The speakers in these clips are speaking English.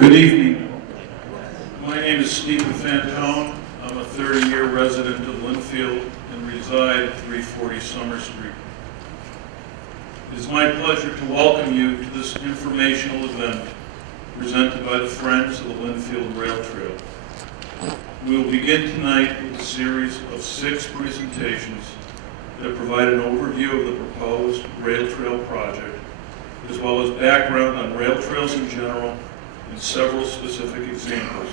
Good evening. My name is Stephen Fantone. I'm a 30-year resident of Lynnfield and reside at 340 Summer Street. It is my pleasure to welcome you to this informational event presented by the Friends of the Lynnfield Rail Trail. We will begin tonight with a series of 6 presentations that provide an overview of the proposed rail trail project, as well as background on rail trails in general and several specific examples.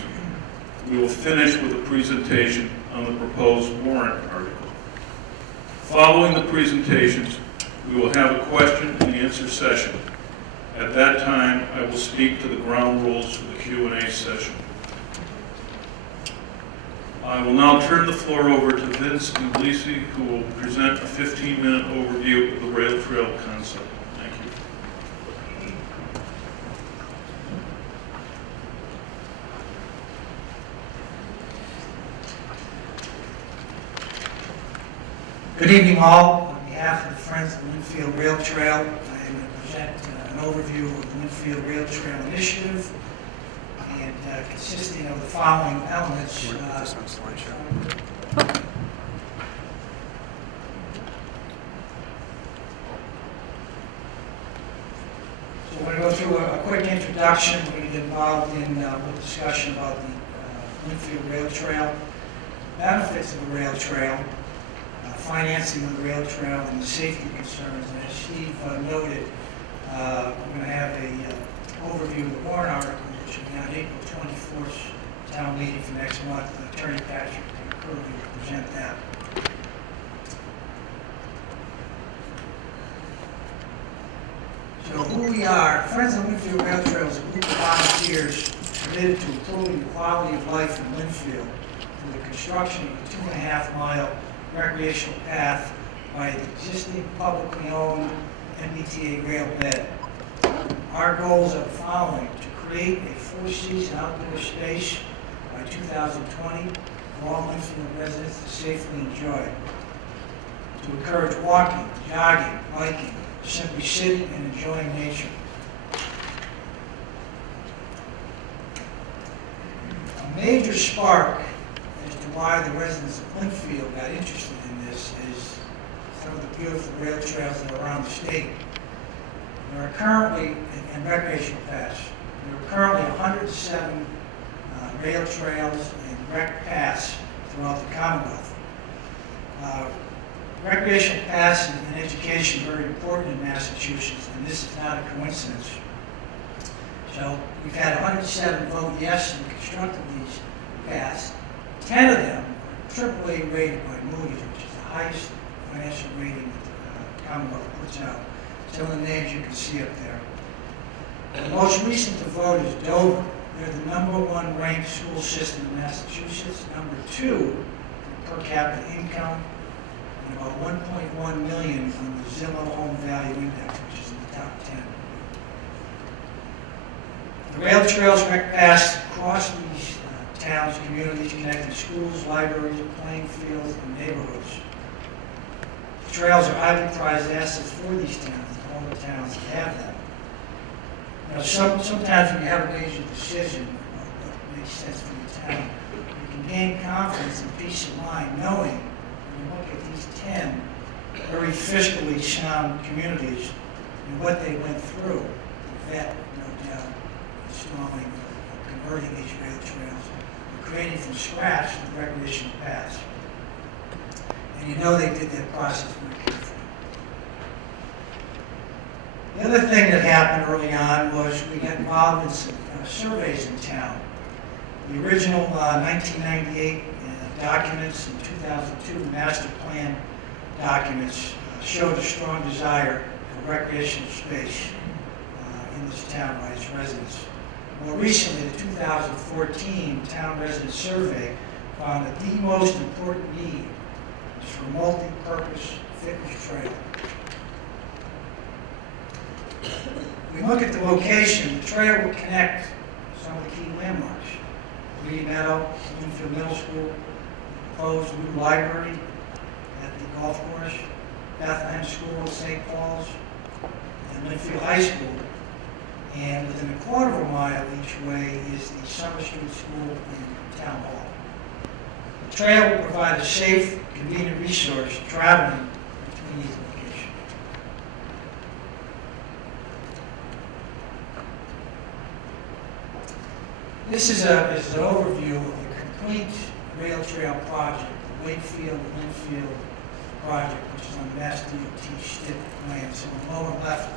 We will finish with a presentation on the proposed warrant article. Following the presentations, we will have a question and answer session. At that time, I will speak to the ground rules for the Q&A session. I will now turn the floor over to Vince Inglesi, who will present a 15-minute overview of the rail trail concept. Thank you. Good evening, all. On behalf of the Friends of the Lynnfield Rail Trail, I am going to present an overview of the Lynnfield Rail Trail Initiative, and consisting of the following elements. So we're going to go through a quick introduction. We're going to get involved in a discussion about the Lynnfield Rail Trail, benefits of the rail trail, financing of the rail trail, and the safety concerns. And as Steve noted, we're going to have an overview of the warrant article, which will be on April 24th town meeting for next month. Attorney Patrick Curley will present that. So who we are, Friends of Lynnfield Rail Trail is a group of volunteers committed to improving the quality of life in Lynnfield through the construction of a 2.5-mile recreational path by the existing publicly owned MBTA rail bed. Our goals are the following: to create a 4-season outdoor space by 2020 for all Lynnfield residents to safely enjoy, to encourage walking, jogging, biking, simply sitting and enjoying nature. A major spark as to why the residents of Lynnfield got interested in this is some of the beautiful rail trails that are around the state. There are currently, and recreational paths, there are currently 107 rail trails and rec paths throughout the Commonwealth. Recreational paths and education are very important in Massachusetts, and this is not a coincidence. So we've had 107 vote yes in the construction of these paths. 10 of them are AAA rated by Moody's, which is the highest financial rating that the Commonwealth puts out. Some of the names you can see up there. The most recent to vote is Dover. They're the #1 ranked school system in Massachusetts, #2 in per capita income, and about 1.1 million on the Zillow Home Value Index, which is in the top 10. The rail trails rec paths across these towns, communities, connecting schools, libraries, playing fields, and neighborhoods. The trails are highly prized assets for these towns, and all the towns that have them. Now, sometimes when you have a major decision about what makes sense for your town, you can gain confidence and peace of mind knowing when you look at these 10 very fiscally sound communities and what they went through to vet, no doubt, installing, converting these rail trails, creating from scratch the recreational paths. And you know they did that process very carefully. The other thing that happened early on was we got involved in some surveys in town. The original 1998 documents and 2002 master plan documents showed a strong desire for recreational space in this town by its residents. More recently, the 2014 Town Resident Survey found that the most important need is for a multi-purpose fitness trail. We look at the location, the trail will connect some of the key landmarks. Reedy Meadow, Lynnfield Middle School, the proposed new library at the golf course, Bethlehem School at St. Paul's, and Lynnfield High School, And within a quarter of a mile each way is the Summer Street School and Town Hall. The trail will provide a safe, convenient resource traveling between these locations. This is an overview of the complete rail trail project, the Lynnfield project, which is on the Mass DOT STIP plan. So on the lower left,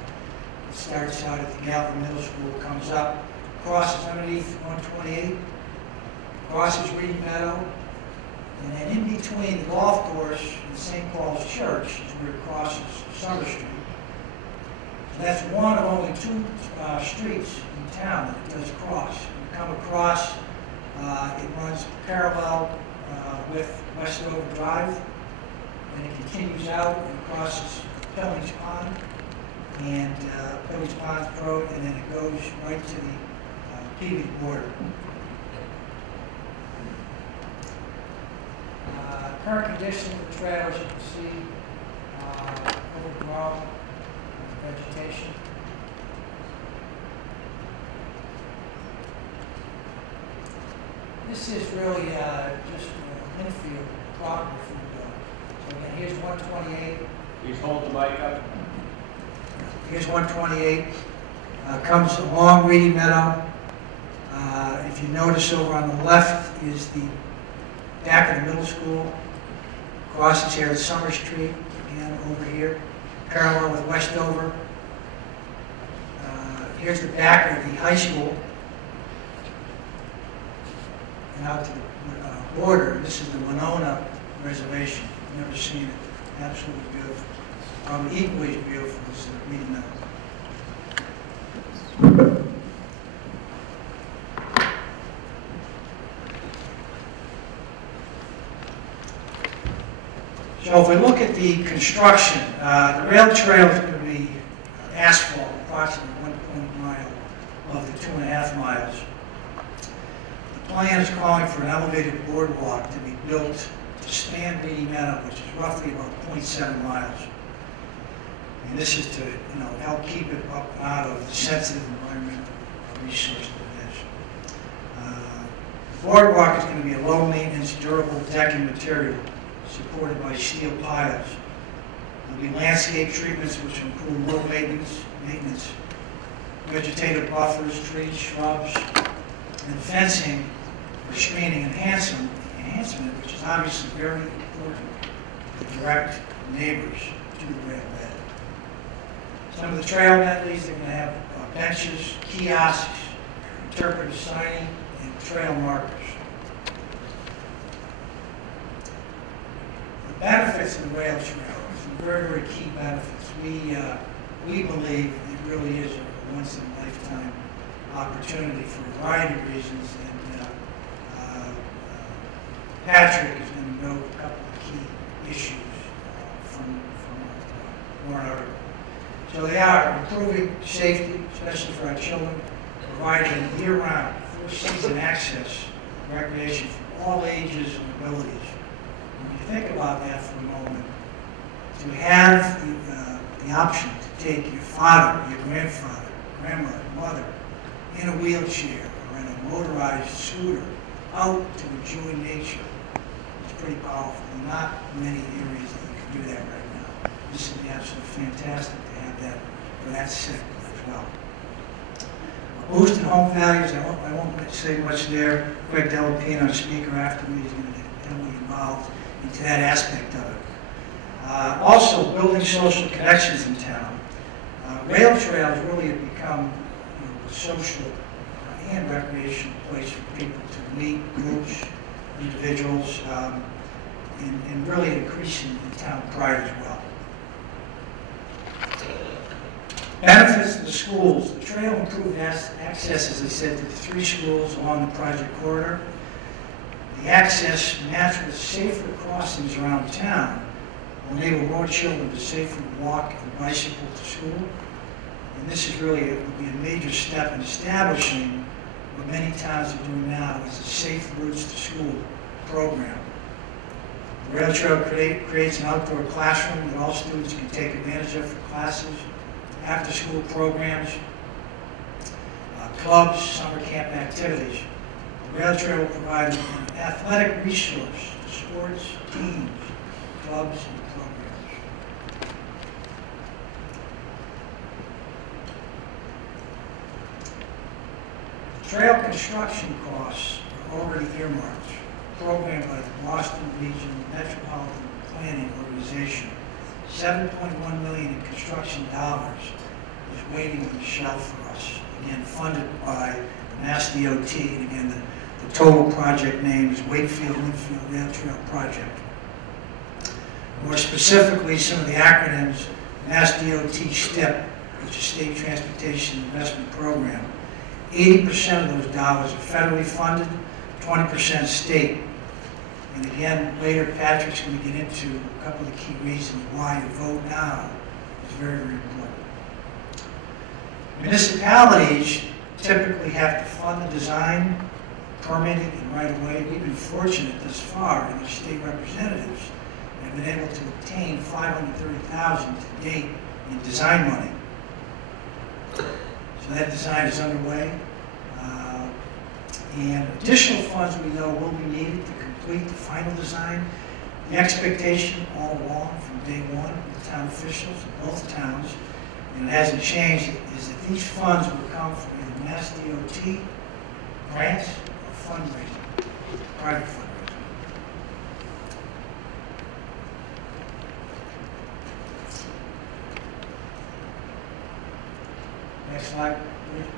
it starts out at the Galvin Middle School, comes up, crosses underneath 128, crosses Reed Meadow, and then in between the golf course and St. Paul's Church is where it crosses Summer Street. So that's one of only two streets in town that it does cross. When you come across, it runs parallel with Westover Drive, and it continues out and crosses Pillings Pond and Pillings Pond Road, and then it goes right to the Peavy border. Current condition of the trail, as you can see, overgrown vegetation. This is really just Lynnfield proper food. So again, here's 128. Please hold the mic up. Here's 128. Comes along Reedy Meadow. If you notice over on the left is the back of the middle school. Crosses here at Summer Street, again over here, parallel with Westover. Here's the back of the high school. And out to the border, this is the Winona Reservation. I've never seen it. Absolutely beautiful. Probably equally as beautiful as Reedy Meadow. So if we look at the construction, the rail trail is going to be asphalt approximately 1 mile of the 2.5 miles. The plan is calling for an elevated boardwalk to be built to span Reedy Meadow, which is roughly about 0.7 miles. And this is to, help keep it up out of the sensitive environmental resource that it is. The boardwalk is going to be a low-maintenance, durable decking material supported by steel piles. There'll be landscape treatments which include low maintenance, vegetative buffers, trees, shrubs, and fencing for screening enhancement, which is obviously very important to direct neighbors to the rail bed. Some of the trail amenities are going to have benches, kiosks, interpretive signing, and trail markers. The benefits of the rail trail, some very, very key benefits. We believe it really is a once-in-a-lifetime opportunity for a variety of reasons, and Patrick is going to note a couple of key issues from our warrant article. So they are improving safety, especially for our children, providing year-round, full-season access, recreation for all ages and abilities. When you think about that for a moment, to have the option to take your father, your grandfather, grandmother, mother in a wheelchair or in a motorized scooter out to enjoy nature is pretty powerful. There are not many areas that you can do that right now. This would be absolutely fantastic to have that for that segment as well. Boost in home values, I won't say much there. Greg Delapino, our speaker after me, is going to get heavily involved into that aspect of it. Also, building social connections in town. Rail trails really have become a social and recreational place for people to meet groups, individuals, and really increasing the town pride as well. Benefits to the schools. The trail improved access, as I said, to the 3 schools along the project corridor. The access matched with safer crossings around town will enable more children to safely walk and bicycle to school. And this is really will be a major step in establishing what many towns are doing now as a safe routes to school program. The rail trail creates an outdoor classroom that all students can take advantage of for classes, after-school programs, clubs, summer camp activities. The rail trail will provide an athletic resource to sports, teams, clubs, and programs. Trail construction costs are already earmarked, programmed by the Boston Region Metropolitan Planning Organization. $7.1 million in construction dollars is waiting on the shelf for us, again funded by the Mass DOT, and again the total project name is Lynnfield Rail Trail Project. More specifically, some of the acronyms: Mass DOT STIP, which is State Transportation Investment Program. 80% of those dollars are federally funded, 20% state. And again, later Patrick's going to get into a couple of the key reasons why a vote now is very, very important. Municipalities typically have to fund the design, permitting, and right of way. We've been fortunate thus far in our state representatives have been able to obtain $530,000 to date in design money. So that design is underway. And additional funds we know will be needed to complete the final design. The expectation all along from day one with town officials in both towns, and it hasn't changed, is that these funds will come from either Mass DOT grants or fundraising, private fundraising. Next slide, please.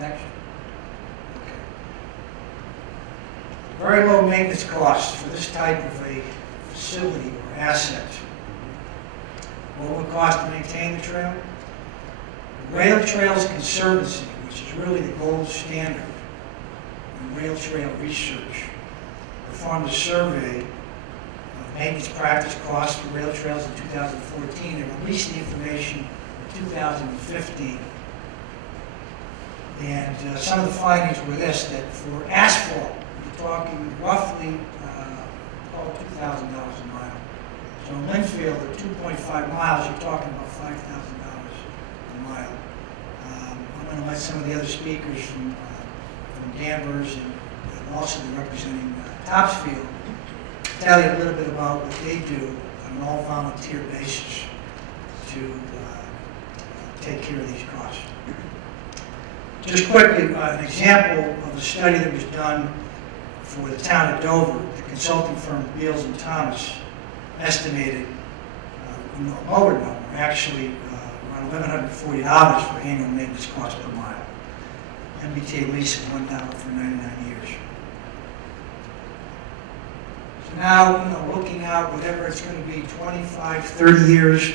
Next. Okay. Very low maintenance costs for this type of a facility or asset. What will it cost to maintain the trail? The Rail Trails Conservancy, which is really the gold standard in rail trail research, performed a survey of maintenance practice costs for rail trails in 2014 and released the information in 2015. And some of the findings were this: that for asphalt, you're talking roughly $2,000 a mile. So in Lynnfield, at 2.5 miles, you're talking about $5,000 a mile. I'm going to let some of the other speakers from Danvers and also representing Topsfield tell you a little bit about what they do on an all-volunteer basis to take care of these costs. Just quickly, an example of a study that was done for the town of Dover. The consulting firm Beals and Thomas estimated a lower number, actually around $1,140 for annual maintenance cost per mile. MBTA lease of $1 for 99 years. So now, looking out, whatever it's going to be, 25, 30 years,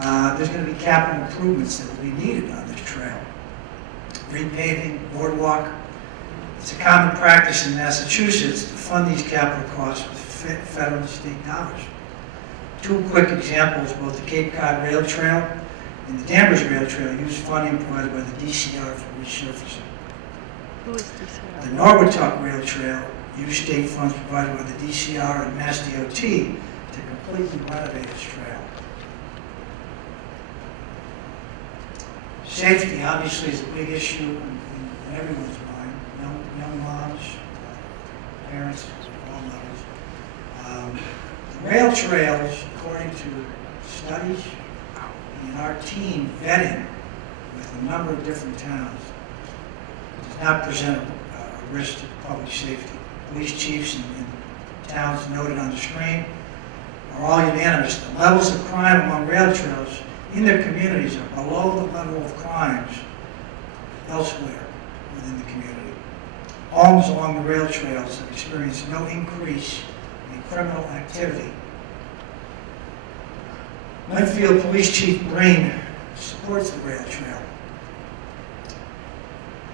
there's going to be capital improvements that will be needed on this trail. Repaving, boardwalk. It's a common practice in Massachusetts to fund these capital costs with federal and state dollars. Two quick examples: both the Cape Cod Rail Trail and the Danvers Rail Trail use funding provided by the DCR for resurfacing. Who is DCR? The Norwood Rail Trail used state funds provided by the DCR and Mass DOT to completely renovate its trail. Safety obviously is a big issue in everyone's mind. Young moms, parents, all levels. The rail trails, according to studies and our team vetting with a number of different towns, does not present a risk to public safety. Police chiefs in towns noted on the screen are all unanimous. The levels of crime among rail trails in their communities are below the level of crimes elsewhere within the community. Homes along the rail trails have experienced no increase in criminal activity. Lynnfield Police Chief Breen supports the rail trail.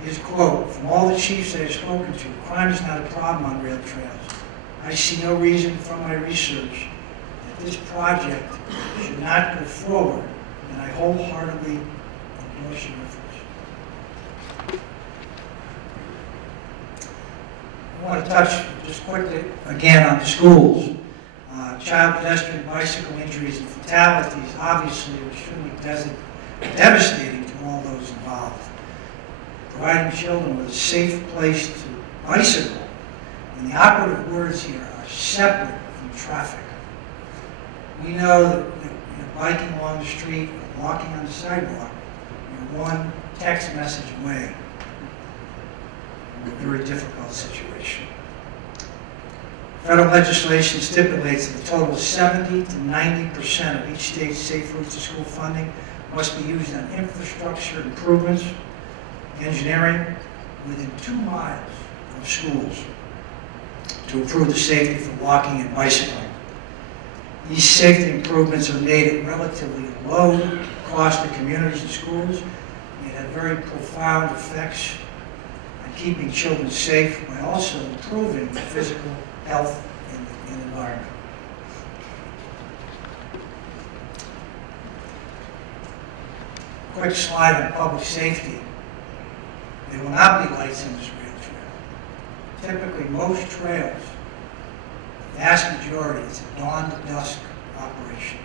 His quote: "From all the chiefs I have spoken to, crime is not a problem on rail trails. I see no reason from my research that this project should not go forward, and I wholeheartedly endorse your efforts." I want to touch just quickly again on the schools. Child pedestrian bicycle injuries and fatalities obviously are extremely devastating to for all those involved. Providing children with a safe place to bicycle, and the operative words here are separate from traffic. We know that biking along the street or walking on the sidewalk, you're one text message away from a very difficult situation. Federal legislation stipulates that a total of 70 to 90% of each state's safe routes to school funding must be used on infrastructure improvements, engineering within 2 miles of schools to improve the safety for walking and bicycling. These safety improvements are made at relatively low cost to communities and schools, and have very profound effects on keeping children safe by also improving physical health in the environment. Quick slide on public safety. There will not be lights on this rail trail. Typically, most trails, the vast majority, it's a dawn to dusk operation.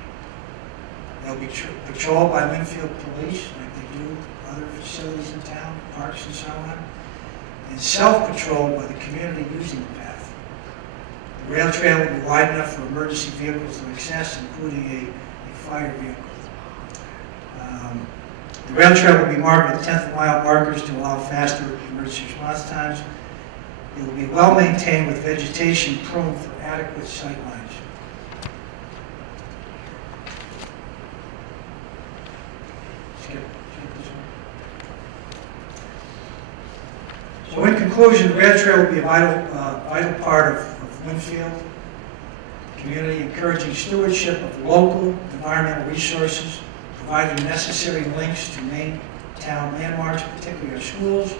They'll be patrolled by Lynnfield police, like they do other facilities in town, parks and so on, and self-patrolled by the community using the path. The rail trail will be wide enough for emergency vehicles to access, including a fire vehicle. The rail trail will be marked with 10th mile markers to allow faster emergency response times. It will be well maintained with vegetation pruned for adequate sight lines. Skip this one. So in conclusion, the rail trail will be a vital part of Lynnfield community, encouraging stewardship of local environmental resources, providing necessary links to main town landmarks, particularly our schools,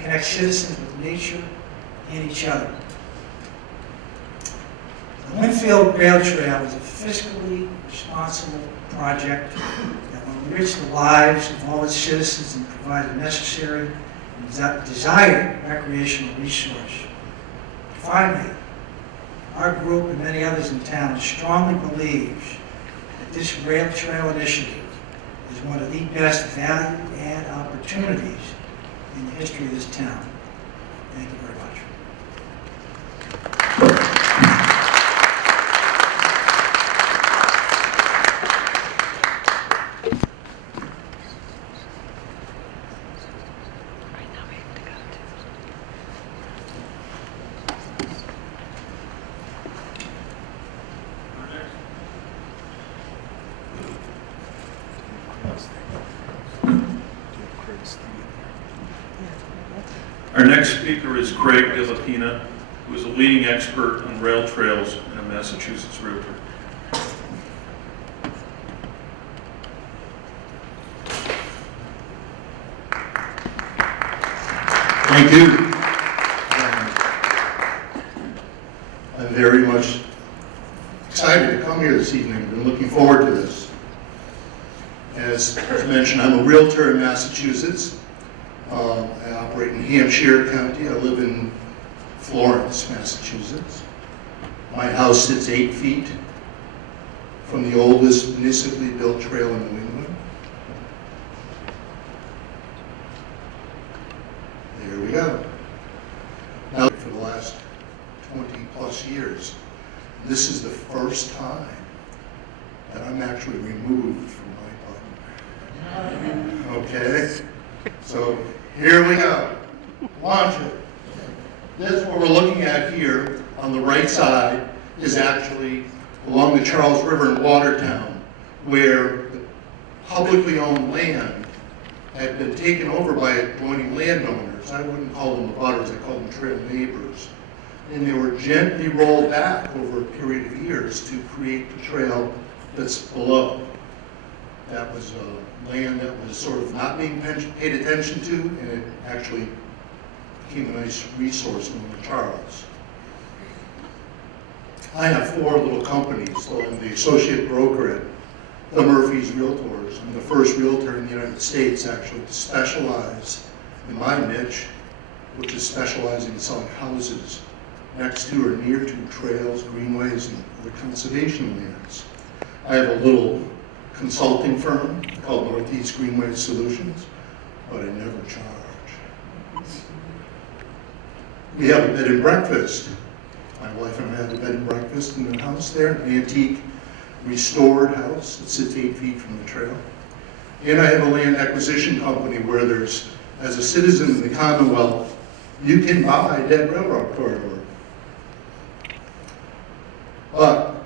connect citizens with nature and each other. The Lynnfield Rail Trail is a fiscally responsible project that will enrich the lives of all its citizens and provide a necessary and desired recreational resource. Finally, our group and many others in town strongly believes that this rail trail initiative is one of the best value add opportunities in the history of this town. Thank you very much. Right now we have to go to. Our next speaker is Craig Dillapina, who is a leading expert on rail trails and a Massachusetts realtor. Thank you. I'm very much excited to come here this evening. I've been looking forward to this. As mentioned, I'm a realtor in Massachusetts. I operate in Hampshire County. I live in Florence, Massachusetts. My house sits 8 feet from the oldest municipally built trail in New England. There we go. Now, for the last 20 plus years, this is the first time that I'm actually removed from my apartment. Okay? So here we go. Launch it. This, what we're looking at here on the right side, is actually along the Charles River in Watertown, where the publicly owned land had been taken over by adjoining landowners. I wouldn't call them abutters, I call them trail neighbors. And they were gently rolled back over a period of years to create the trail that's below. That was land that was sort of not being paid attention to, and it actually became a nice resource in the Charles. I have 4 little companies, so I'm the associate broker at the Murphy's Realtors. I'm the first realtor in the United States actually to specialize in my niche, which is specializing in selling houses next to or near to trails, greenways, and other conservation lands. I have a little consulting firm called Northeast Greenway Solutions, but I never charge. We have a bed and breakfast. My wife and I have a bed and breakfast in the house there, an antique restored house. It sits 8 feet from the trail. And I have a land acquisition company where there's, as a citizen of the Commonwealth, you can buy a dead railroad corridor. But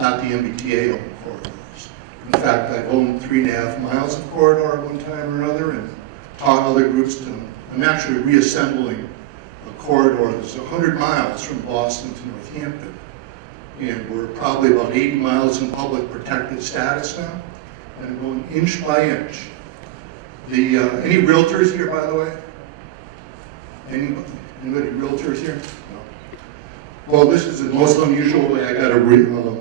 not the MBTA owned corridors. In fact, I've owned 3.5 miles of corridor at one time or another and taught other groups to, I'm actually reassembling a corridor that's 100 miles from Boston to Northampton. And we're probably about 80 miles in public protected status now. And I'm going inch by inch. Any realtors here, by the way? Anybody realtors here? No. Well, this is the most unusual way I got a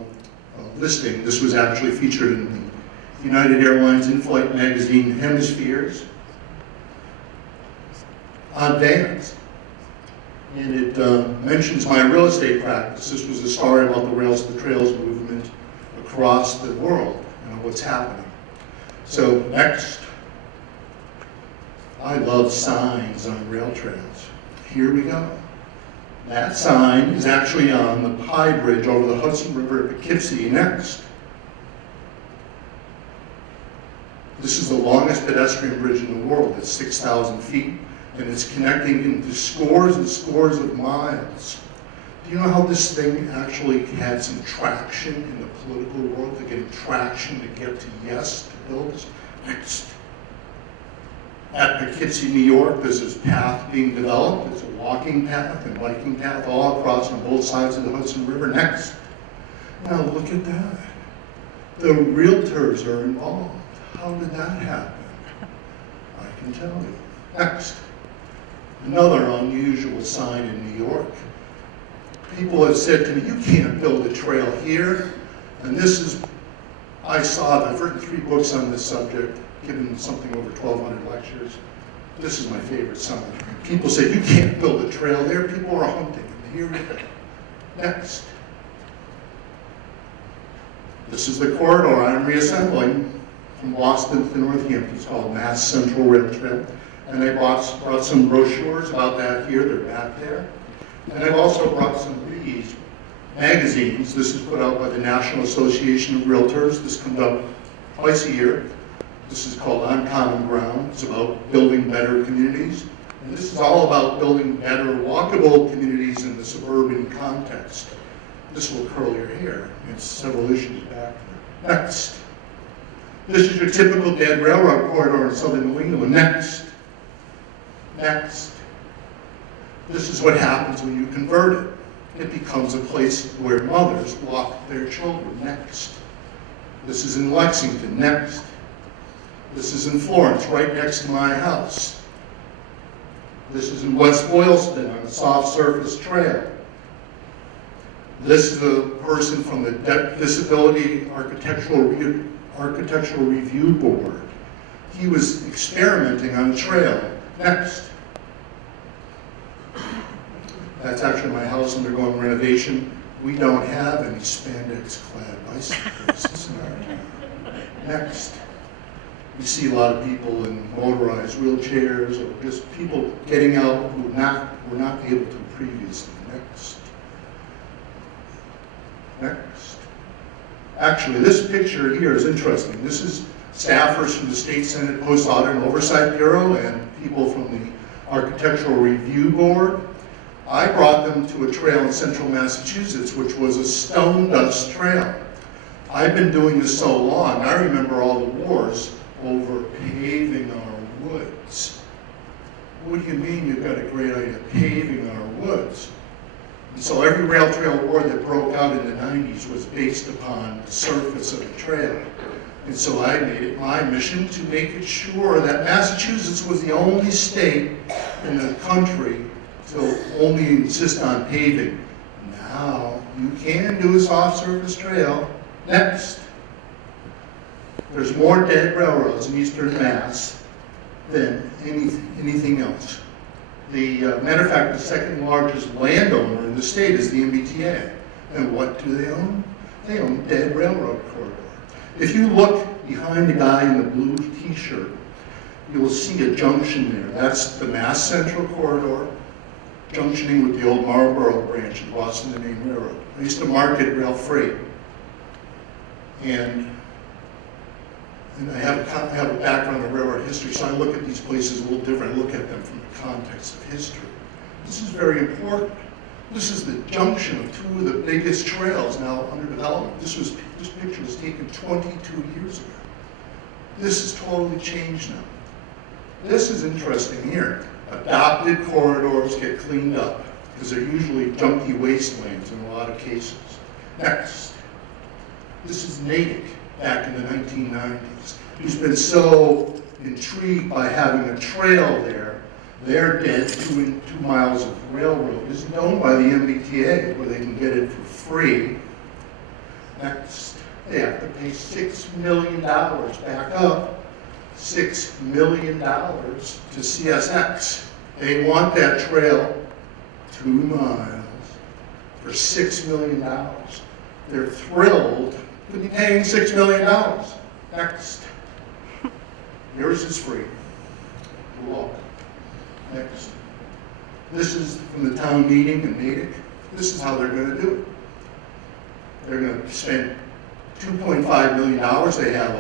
listing. This was actually featured in the United Airlines in-flight magazine Hemispheres on vans. And it mentions my real estate practice. This was a story about the Rails to the Trails movement across the world and what's happening. So next, I love signs on rail trails. Here we go. That sign is actually on the Pie Bridge over the Hudson River at Poughkeepsie. Next. This is the longest pedestrian bridge in the world. It's 6,000 feet, and it's connecting into scores and scores of miles. Do you know how this thing actually had some traction in the political world to get traction to get to yes to build this? Next. At Poughkeepsie, New York, there's this path being developed. It's a walking path and biking path all across on both sides of the Hudson River. Next. Now look at that. The realtors are involved. How did that happen? I can tell you. Next. Another unusual sign in New York. People have said to me, you can't build a trail here. And this is, I've written 3 books on this subject, given something over 1,200 lectures. This is my favorite sign. People say, you can't build a trail there. People are hunting. And here we go. Next. This is the corridor I'm reassembling from Boston to Northampton. It's called Mass Central Rail Trail. And I brought some brochures about that here. They're back there. And I've also brought some of these magazines. This is put out by the National Association of Realtors. This comes out twice a year. This is called On Common Ground. It's about building better communities. And this is all about building better walkable communities in the suburban context. This will curl your hair. It's several issues back there. Next. This is your typical dead railroad corridor in southern New England. Next. Next. This is what happens when you convert it. It becomes a place where mothers walk their children. Next. This is in Lexington. Next. This is in Florence, right next to my house. This is in West Boylston on a soft surface trail. This is a person from the Disability Architectural Review Board. He was experimenting on a trail. Next. That's actually my house undergoing renovation. We don't have any spandex-clad bicyclists in our town. Next. We see a lot of people in motorized wheelchairs or just people getting out who were not able to previously. Next. Next. Actually, this picture here is interesting. This is staffers from the State Senate Post Audit and Oversight Bureau and people from the Architectural Review Board. I brought them to a trail in central Massachusetts, which was a stone dust trail. I've been doing this so long, I remember all the wars over paving our woods. What do you mean you've got a great idea, paving our woods? And so every rail trail war that broke out in the 90s was based upon the surface of the trail. And so I made it my mission to make it sure that Massachusetts was the only state in the country to only insist on paving. Now, you can do a soft surface trail. Next. There's more dead railroads in eastern Mass than anything else. Matter of fact, the second largest landowner in the state is the MBTA. And what do they own? They own dead railroad corridor. If you look behind the guy in the blue t-shirt, you will see a junction there. That's the Mass Central Corridor, junctioning with the old Marlboro branch of Boston and Maine Railroad. I used to market rail freight. And I have a background in railroad history, so I look at these places a little different. I look at them from the context of history. This is very important. This is the junction of two of the biggest trails now under development. This picture was taken 22 years ago. This has totally changed now. This is interesting here. Adopted corridors get cleaned up because they're usually junky wastelands in a lot of cases. Next. This is Natick back in the 1990s. He's been so intrigued by having a trail there. Their dead 2 miles of railroad isn't owned by the MBTA, where they can get it for free. Next, they have to pay $6 million back up, $6 million to CSX. They want that trail 2 miles for $6 million. They're thrilled to be paying $6 million. Next. Yours is free. You're welcome. Next. This is from the town meeting in Natick. This is how they're going to do it. They're going to spend $2.5 million. They have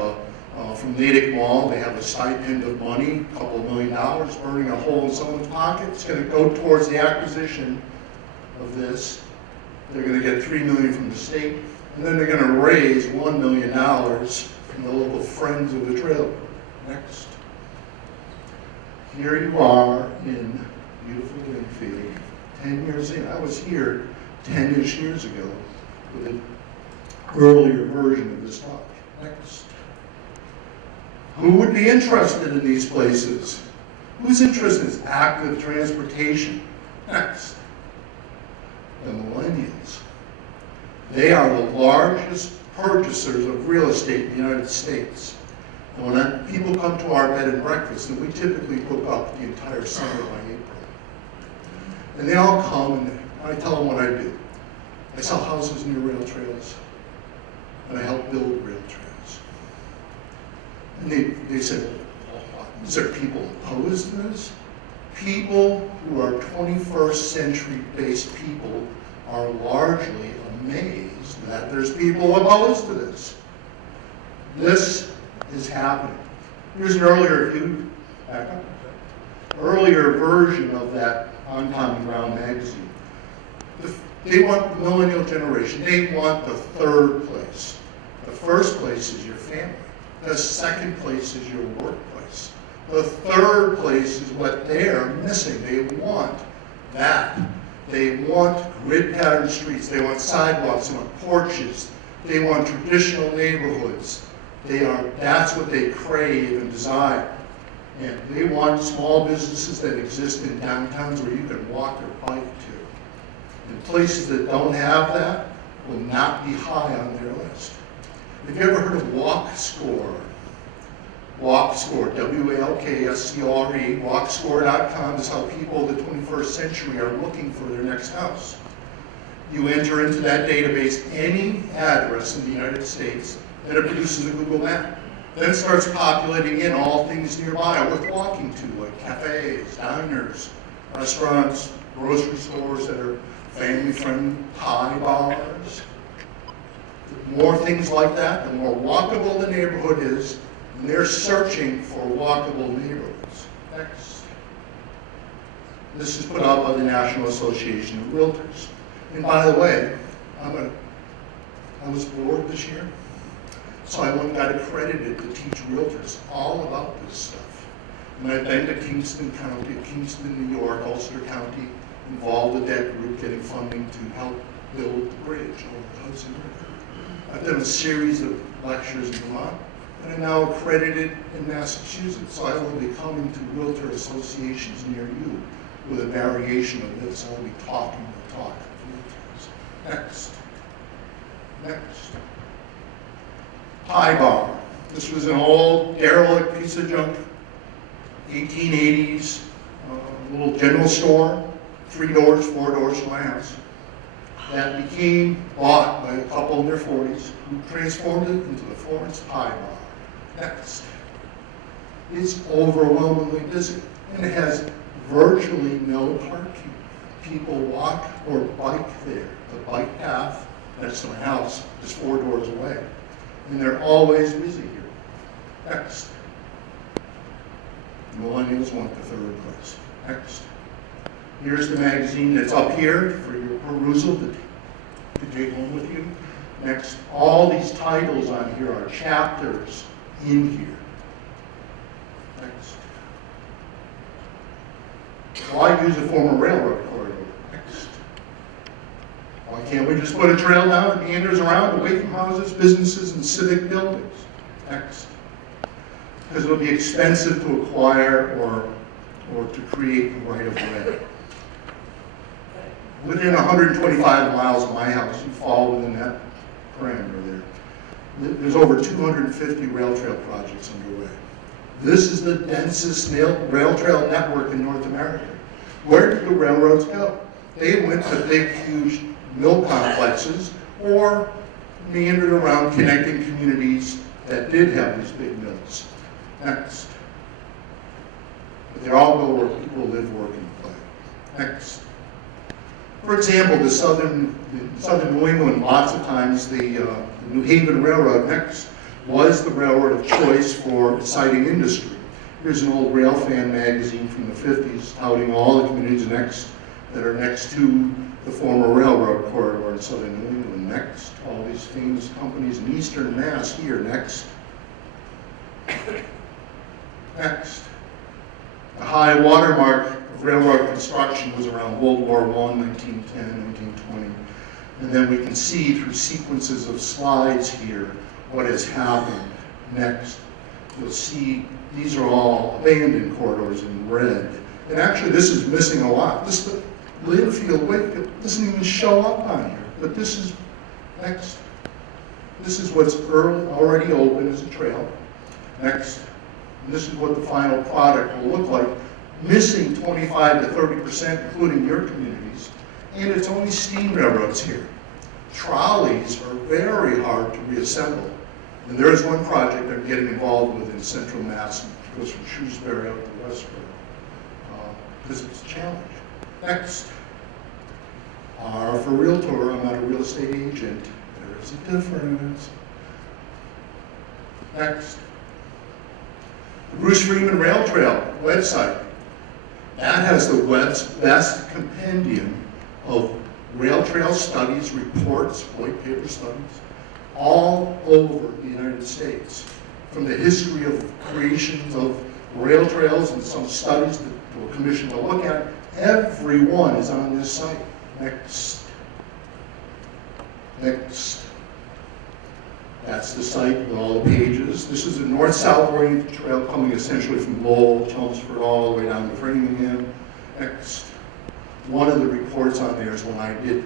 from Natick Mall, they have a stipend of money, a couple of $1 million, burning a hole in someone's pocket. It's going to go towards the acquisition of this. They're going to get $3 million from the state, and then they're going to raise $1 million from the local Friends of the Trail. Next. Here you are in beautiful Lynnfield, 10 years in. I was here 10-ish years ago with an earlier version of this talk. Next. Who would be interested in these places? Who's interested in active transportation? Next. The millennials. They are the largest purchasers of real estate in the United States. And when people come to our bed and breakfast, and we typically book up the entire summer by April, and they all come, and I tell them what I do. I sell houses near rail trails, and I help build rail trails. And they said, well, is there people opposed to this? People who are 21st century based people are largely amazed that there's people opposed to this. This is happening. Here's an earlier version of that on Common Ground magazine. They want the millennial generation. They want the third place. The first place is your family. The second place is your workplace. The third place is what they're missing. They want that. They want grid pattern streets. They want sidewalks. They want porches. They want traditional neighborhoods. That's what they crave and desire. And they want small businesses that exist in downtowns where you can walk or bike to. And places that don't have that will not be high on their list. Have you ever heard of WalkScore? WalkScore, WALKSCORE, WalkScore.com is how people of the 21st century are looking for their next house. You enter into that database any address in the United States, and it produces a Google map. Then it starts populating in all things nearby worth walking to, like cafes, diners, restaurants, grocery stores that are family-friendly, Thai bars. The more things like that, the more walkable the neighborhood is, and they're searching for walkable neighborhoods. Next. This is put out by the National Association of Realtors. And by the way, I was bored this year, so I went and got accredited to teach realtors all about this stuff. And I've been to Kingston County, Kingston, New York, Ulster County, involved with that group getting funding to help build the bridge over the Hudson River. I've done a series of lectures in Vermont, and I'm now accredited in Massachusetts, so I will be coming to realtor associations near you with a variation of this. I will be talking the talk of realtors. Next. Thai bar. This was an old derelict piece of junk, 1880s, little general store, 3 doors, 4 doors from my house. that became bought by a couple in their 40s who transformed it into the Florence Pie Bar. Next. It's overwhelmingly busy, and it has virtually no parking. People walk or bike there. The bike path next to my house is 4 doors away, and they're always busy here. Next. Millennials want the third place. Next. Here's the magazine that's up here for your perusal to take home with you. Next. All these titles on here are chapters in here. Next. So I use a former railroad corridor. Next. Why can't we just put a trail down that meanders around away from houses, businesses, and civic buildings? Next. Because it'll be expensive to acquire or to create a right of way. Within 125 miles of my house, you fall within that parameter there. There's over 250 rail trail projects underway. This is the densest rail trail network in North America. Where did the railroads go? They went to big, huge mill complexes or meandered around connecting communities that did have these big mills. Next. But they all go where people live, work, and play. Next. For example, the southern New England, lots of times the New Haven Railroad next was the railroad of choice for exciting industry. Here's an old rail fan magazine from the 50s touting all the communities that are next to the former railroad corridor in southern New England. Next, all these famous companies in eastern Mass here. Next. Next. The high watermark of railroad construction was around World War I, 1910, 1920. And then we can see through sequences of slides here what has happened. Next. You'll see these are all abandoned corridors in red. And actually this is missing a lot. This Lynnfield Rail doesn't even show up on here. But this is, next. This is what's already open as a trail. Next. And this is what the final product will look like, missing 25 to 30%, including your communities. And it's only steam railroads here. Trolleys are very hard to reassemble. And there is one project I'm getting involved with in central Mass, which goes from Shrewsbury out to Westboro, because it's a challenge. Next. R for realtor, I'm not a real estate agent. There is a difference. Next. The Bruce Freeman Rail Trail website. That has the web's best compendium of rail trail studies, reports, white paper studies, all over the United States. From the history of creations of rail trails and some studies that were commissioned to look at, every one is on this site. Next. Next. That's the site with all the pages. This is a north-south oriented trail coming essentially from Lowell, Chelmsford, all the way down to Framingham. Next. One of the reports on there is one I did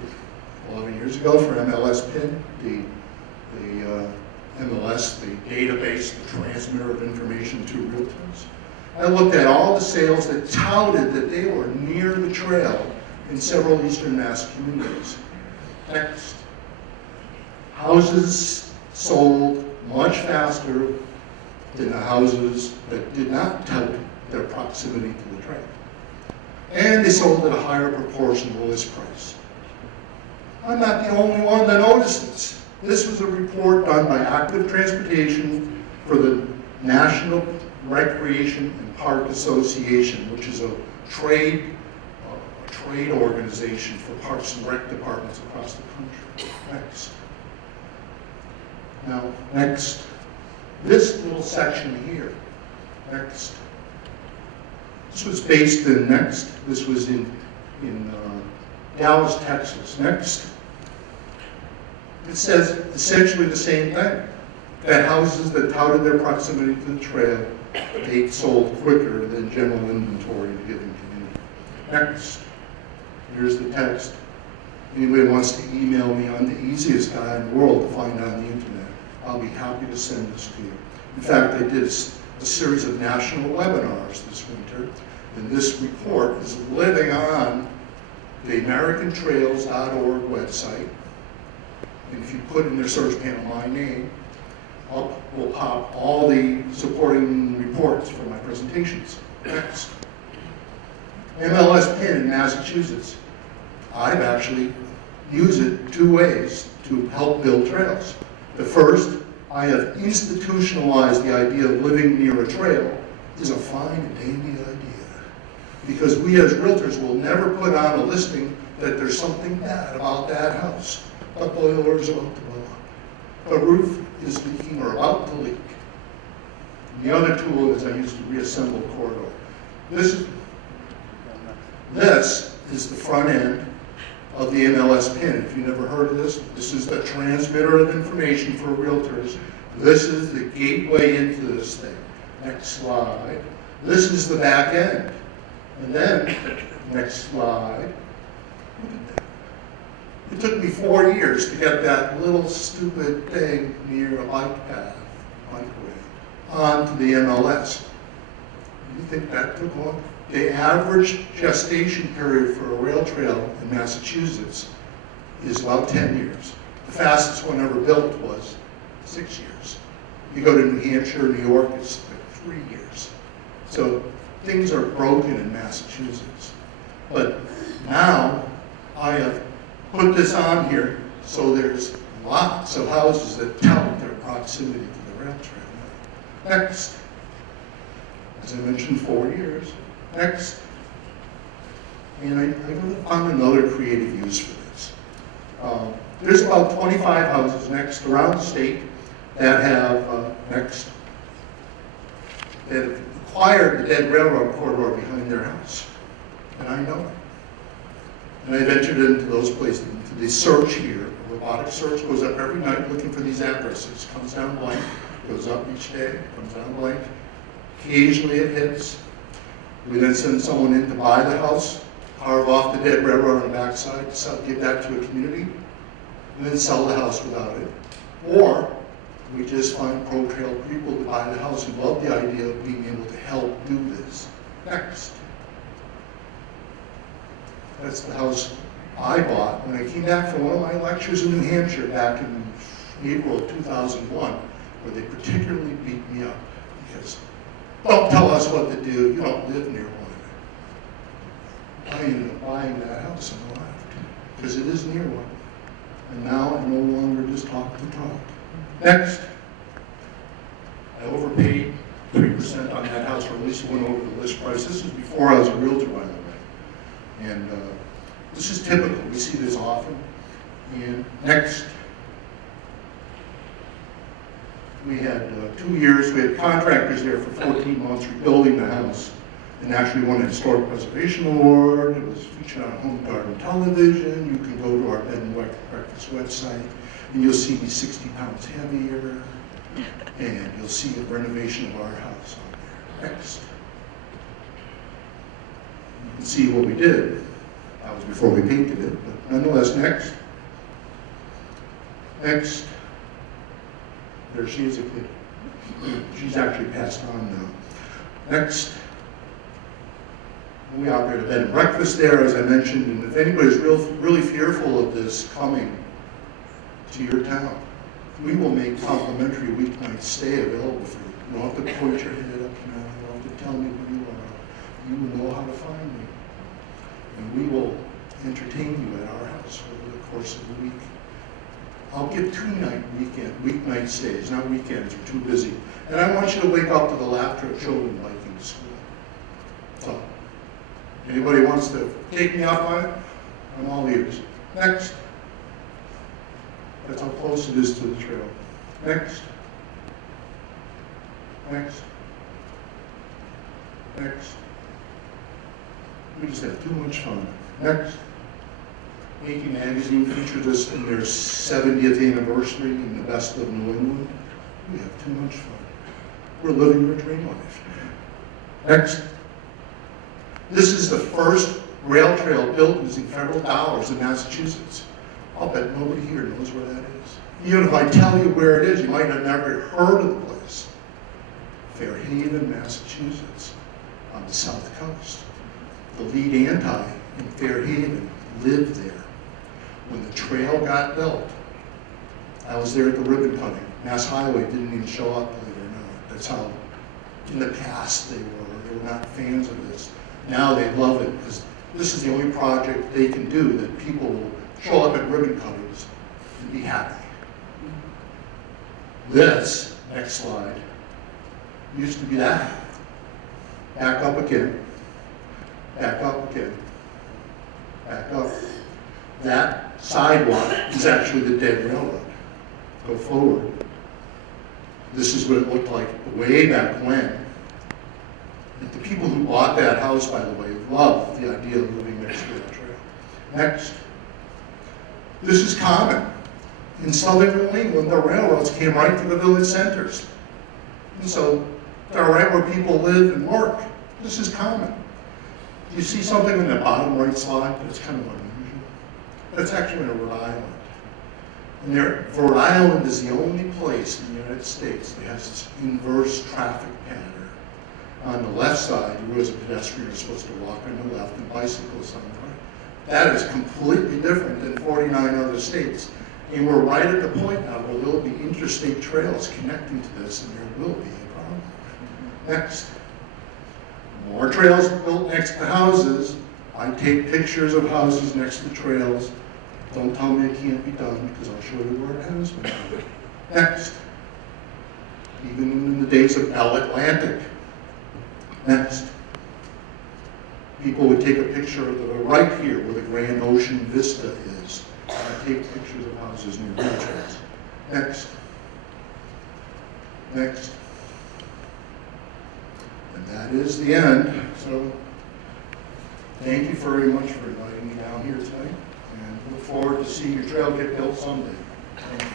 11 years ago for MLS PIN, the MLS, the database, the transmitter of information to realtors. I looked at all the sales that touted that they were near the trail in several eastern Mass communities. Next. Houses sold much faster than the houses that did not tout their proximity to the trail. And they sold at a higher proportion of the list price. I'm not the only one that noticed this. This was a report done by Active Transportation for the National Recreation and Park Association, which is a trade organization for parks and rec departments across the country. Next. Now, next. This little section here. Next. This was based in next. This was in Dallas, Texas. Next. It says essentially the same thing. That houses that touted their proximity to the trail, they sold quicker than general inventory in a given community. Next. Here's the text. Anybody wants to email me, I'm the easiest guy in the world to find on the internet. I'll be happy to send this to you. In fact, I did a series of national webinars this winter, and this report is living on the AmericanTrails.org website, and if you put in their search panel my name, up will pop all the supporting reports for my presentations. Next. MLS PIN in Massachusetts. I've actually used it 2 ways to help build trails. The first, I have institutionalized the idea of living near a trail is a fine and dandy idea. Because we as realtors will never put on a listing that there's something bad about that house. The boiler is about to blow up. The roof is leaking or about to leak. And the other tool is I use to reassemble a corridor. This is the front end of the MLS PIN. If you've never heard of this, this is the transmitter of information for realtors. This is the gateway into this thing. Next slide. This is the back end. And then, next slide. Look at that. It took me 4 years to get that little stupid thing near a bike path, bikeway, onto the MLS. You think that took long? The average gestation period for a rail trail in Massachusetts is about 10 years. The fastest one ever built was 6 years. You go to New Hampshire, New York, it's like 3 years. So things are broken in Massachusetts. But now I have put this on here so there's lots of houses that tout their proximity to the rail trail. Next. As I mentioned, 4 years. Next. And I found another creative use for this. There's about 25 houses next around the state that have, that have acquired the dead railroad corridor behind their house. And I know it. And I ventured into those places, into the search here. A robotic search goes up every night looking for these addresses. Comes down blank, goes up each day, comes down blank. Occasionally it hits. We then send someone in to buy the house, carve off the dead railroad on the backside, give that to a community, and then sell the house without it. Or we just find pro-trail people to buy the house who love the idea of being able to help do this. Next. That's the house I bought when I came back from one of my lectures in New Hampshire back in April of 2001, where they particularly beat me up because don't tell us what to do, you don't live near one. I ended up buying that house on the left because it is near one. And now I no longer just talk the talk. Next. I overpaid 3% on that house, or at least went over the list price. This is before I was a realtor, by the way. And this is typical. We see this often. And next, we had 2 years. We had contractors there for 14 months rebuilding the house, and actually won a historic preservation award. It was featured on Home Garden Television. You can go to our bed and breakfast website, and you'll see me 60 pounds heavier, and you'll see the renovation of our house on there. Next. You can see what we did. That was before we painted it, but nonetheless, next. Next. There she is a kid. She's actually passed on now. Next. We operate a bed and breakfast there, as I mentioned, and if anybody's really fearful of this coming to your town, we will make complimentary weeknight stay available for you. You don't have to point your head up now. You don't have to tell me who you are. You will know how to find me. And we will entertain you at our house over the course of the week. I'll give 2 weeknight stays, not weekends, you're too busy. And I want you to wake up to the laughter of children biking to school. So, anybody wants to take me up on it? I'm all ears. Next. That's how close it is to the trail. Next. Next. Next. We just have too much fun. Next. Yankee Magazine featured us in their 70th anniversary in the best of New England. We have too much fun. We're living our dream life. Next. This is the first rail trail built using federal dollars in Massachusetts. I'll bet nobody here knows where that is. Even if I tell you where it is, you might have never heard of the place. Fairhaven, Massachusetts, on the south coast. The lead anti in Fairhaven live there. When the trail got built, I was there at the ribbon cutting. Mass Highway didn't even show up, believe it or not. That's how, in the past, they were not fans of this. Now they love it, because this is the only project they can do that people will show up at ribbon cuttings and be happy. This, next slide, used to be that. Back up again, back up again, back up. That sidewalk is actually the dead railroad. Go forward. This is what it looked like way back when. And the people who bought that house, by the way, loved the idea of living next to that trail. Next. This is common. In southern New England, the railroads came right to the village centers. And so they're right where people live and work. This is common. You see something in the bottom right slide that's kind of unusual? That's actually in Rhode Island. And Rhode Island is the only place in the United States that has this inverse traffic pattern. On the left side, you as a pedestrian are supposed to walk on the left and bicyclists on the right. That is completely different than 49 other states. And we're right at the point now where there will be interstate trails connecting to this, and there will be a problem. Next. More trails built next to houses. I take pictures of houses next to trails. Don't tell me it can't be done, because I'll show you where it has been done. Next. Even in the days of Bell Atlantic. Next. People would take a picture of the right here where the Grand Ocean Vista is. I take pictures of houses near rail trails. Next. Next. And that is the end. So thank you very much for inviting me down here tonight, and look forward to seeing your trail get built someday. Thank you.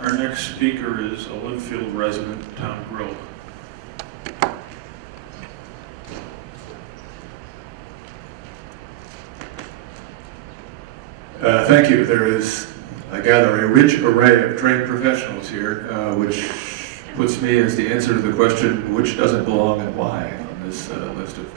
Our next speaker is a Lynnfield resident, Tom Grill. Thank you. There is, I gather, a rich array of trained professionals here, which puts me as the answer to the question, which doesn't belong and why, on this list of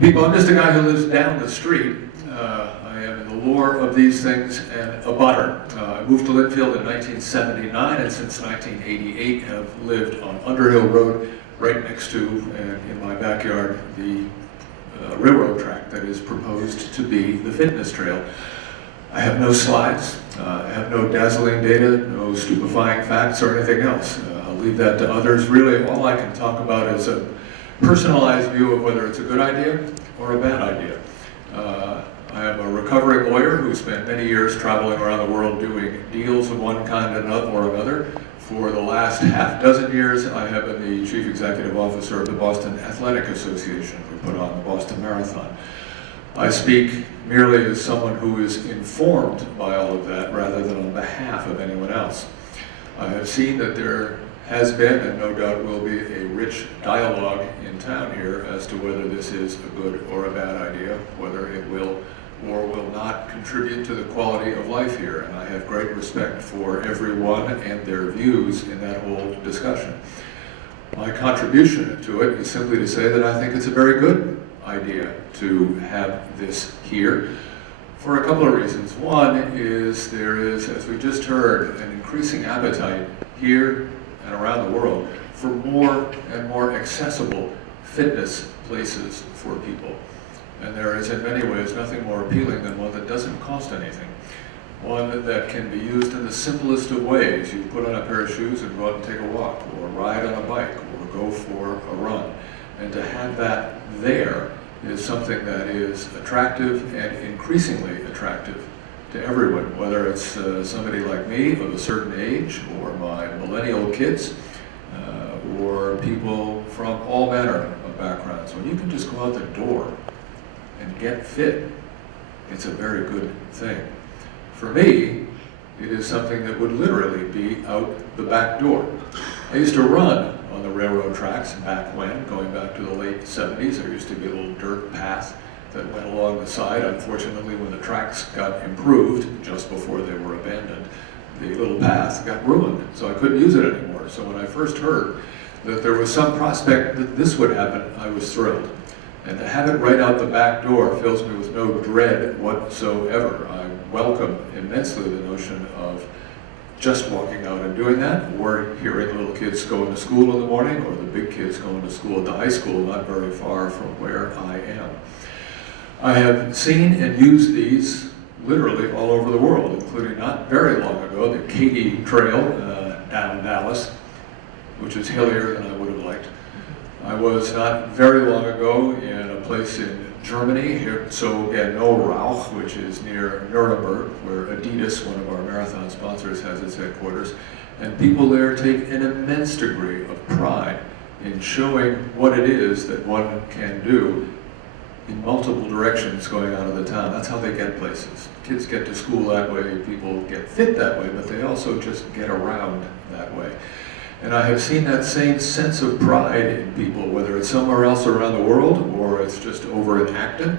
people. I'm just a guy who lives down the street. I am in the lore of these things and a butter. I moved to Lynnfield in 1979, and since 1988 have lived on Underhill Road, right next to, and in my backyard, the railroad track that is proposed to be the fitness trail. I have no slides, I have no dazzling data, no stupefying facts or anything else. I'll leave that to others. Really, all I can talk about is a personalized view of whether it's a good idea or a bad idea. I am a recovering lawyer who spent many years traveling around the world doing deals of one kind or another. For the last half dozen years, I have been the chief executive officer of the Boston Athletic Association, who put on the Boston Marathon. I speak merely as someone who is informed by all of that rather than on behalf of anyone else. I have seen that there has been, and no doubt will be, a rich dialogue in town here as to whether this is a good or a bad idea, whether it will or will not contribute to the quality of life here. And I have great respect for everyone and their views in that whole discussion. My contribution to it is simply to say that I think it's a very good idea to have this here for a couple of reasons. One is there is, as we just heard, an increasing appetite here and around the world for more and more accessible fitness places for people. And there is in many ways nothing more appealing than one that doesn't cost anything. One that can be used in the simplest of ways. You put on a pair of shoes and go out and take a walk, or ride on a bike, or go for a run. And to have that there is something that is attractive and increasingly attractive to everyone, whether it's somebody like me of a certain age, or my millennial kids, or people from all manner of backgrounds. When you can just go out the door and get fit, it's a very good thing. For me, it is something that would literally be out the back door. I used to run on the railroad tracks back when, going back to the late 70s. There used to be a little dirt path that went along the side. Unfortunately, when the tracks got improved, just before they were abandoned, the little path got ruined, so I couldn't use it anymore. So when I first heard that there was some prospect that this would happen, I was thrilled. And to have it right out the back door fills me with no dread whatsoever. I welcome immensely the notion of just walking out and doing that, or hearing little kids going to school in the morning, or the big kids going to school at the high school not very far from where I am. I have seen and used these literally all over the world, including not very long ago, the Katy Trail down Dallas, which is hillier than I would have liked. I was not very long ago in a place in Germany, Herzogenaurach, which is near Nuremberg, where Adidas, one of our marathon sponsors, has its headquarters. And people there take an immense degree of pride in showing what it is that one can do in multiple directions going out of the town. That's how they get places. Kids get to school that way, people get fit that way, but they also just get around that way. And I have seen that same sense of pride in people, whether it's somewhere else around the world, or it's just over in Acton,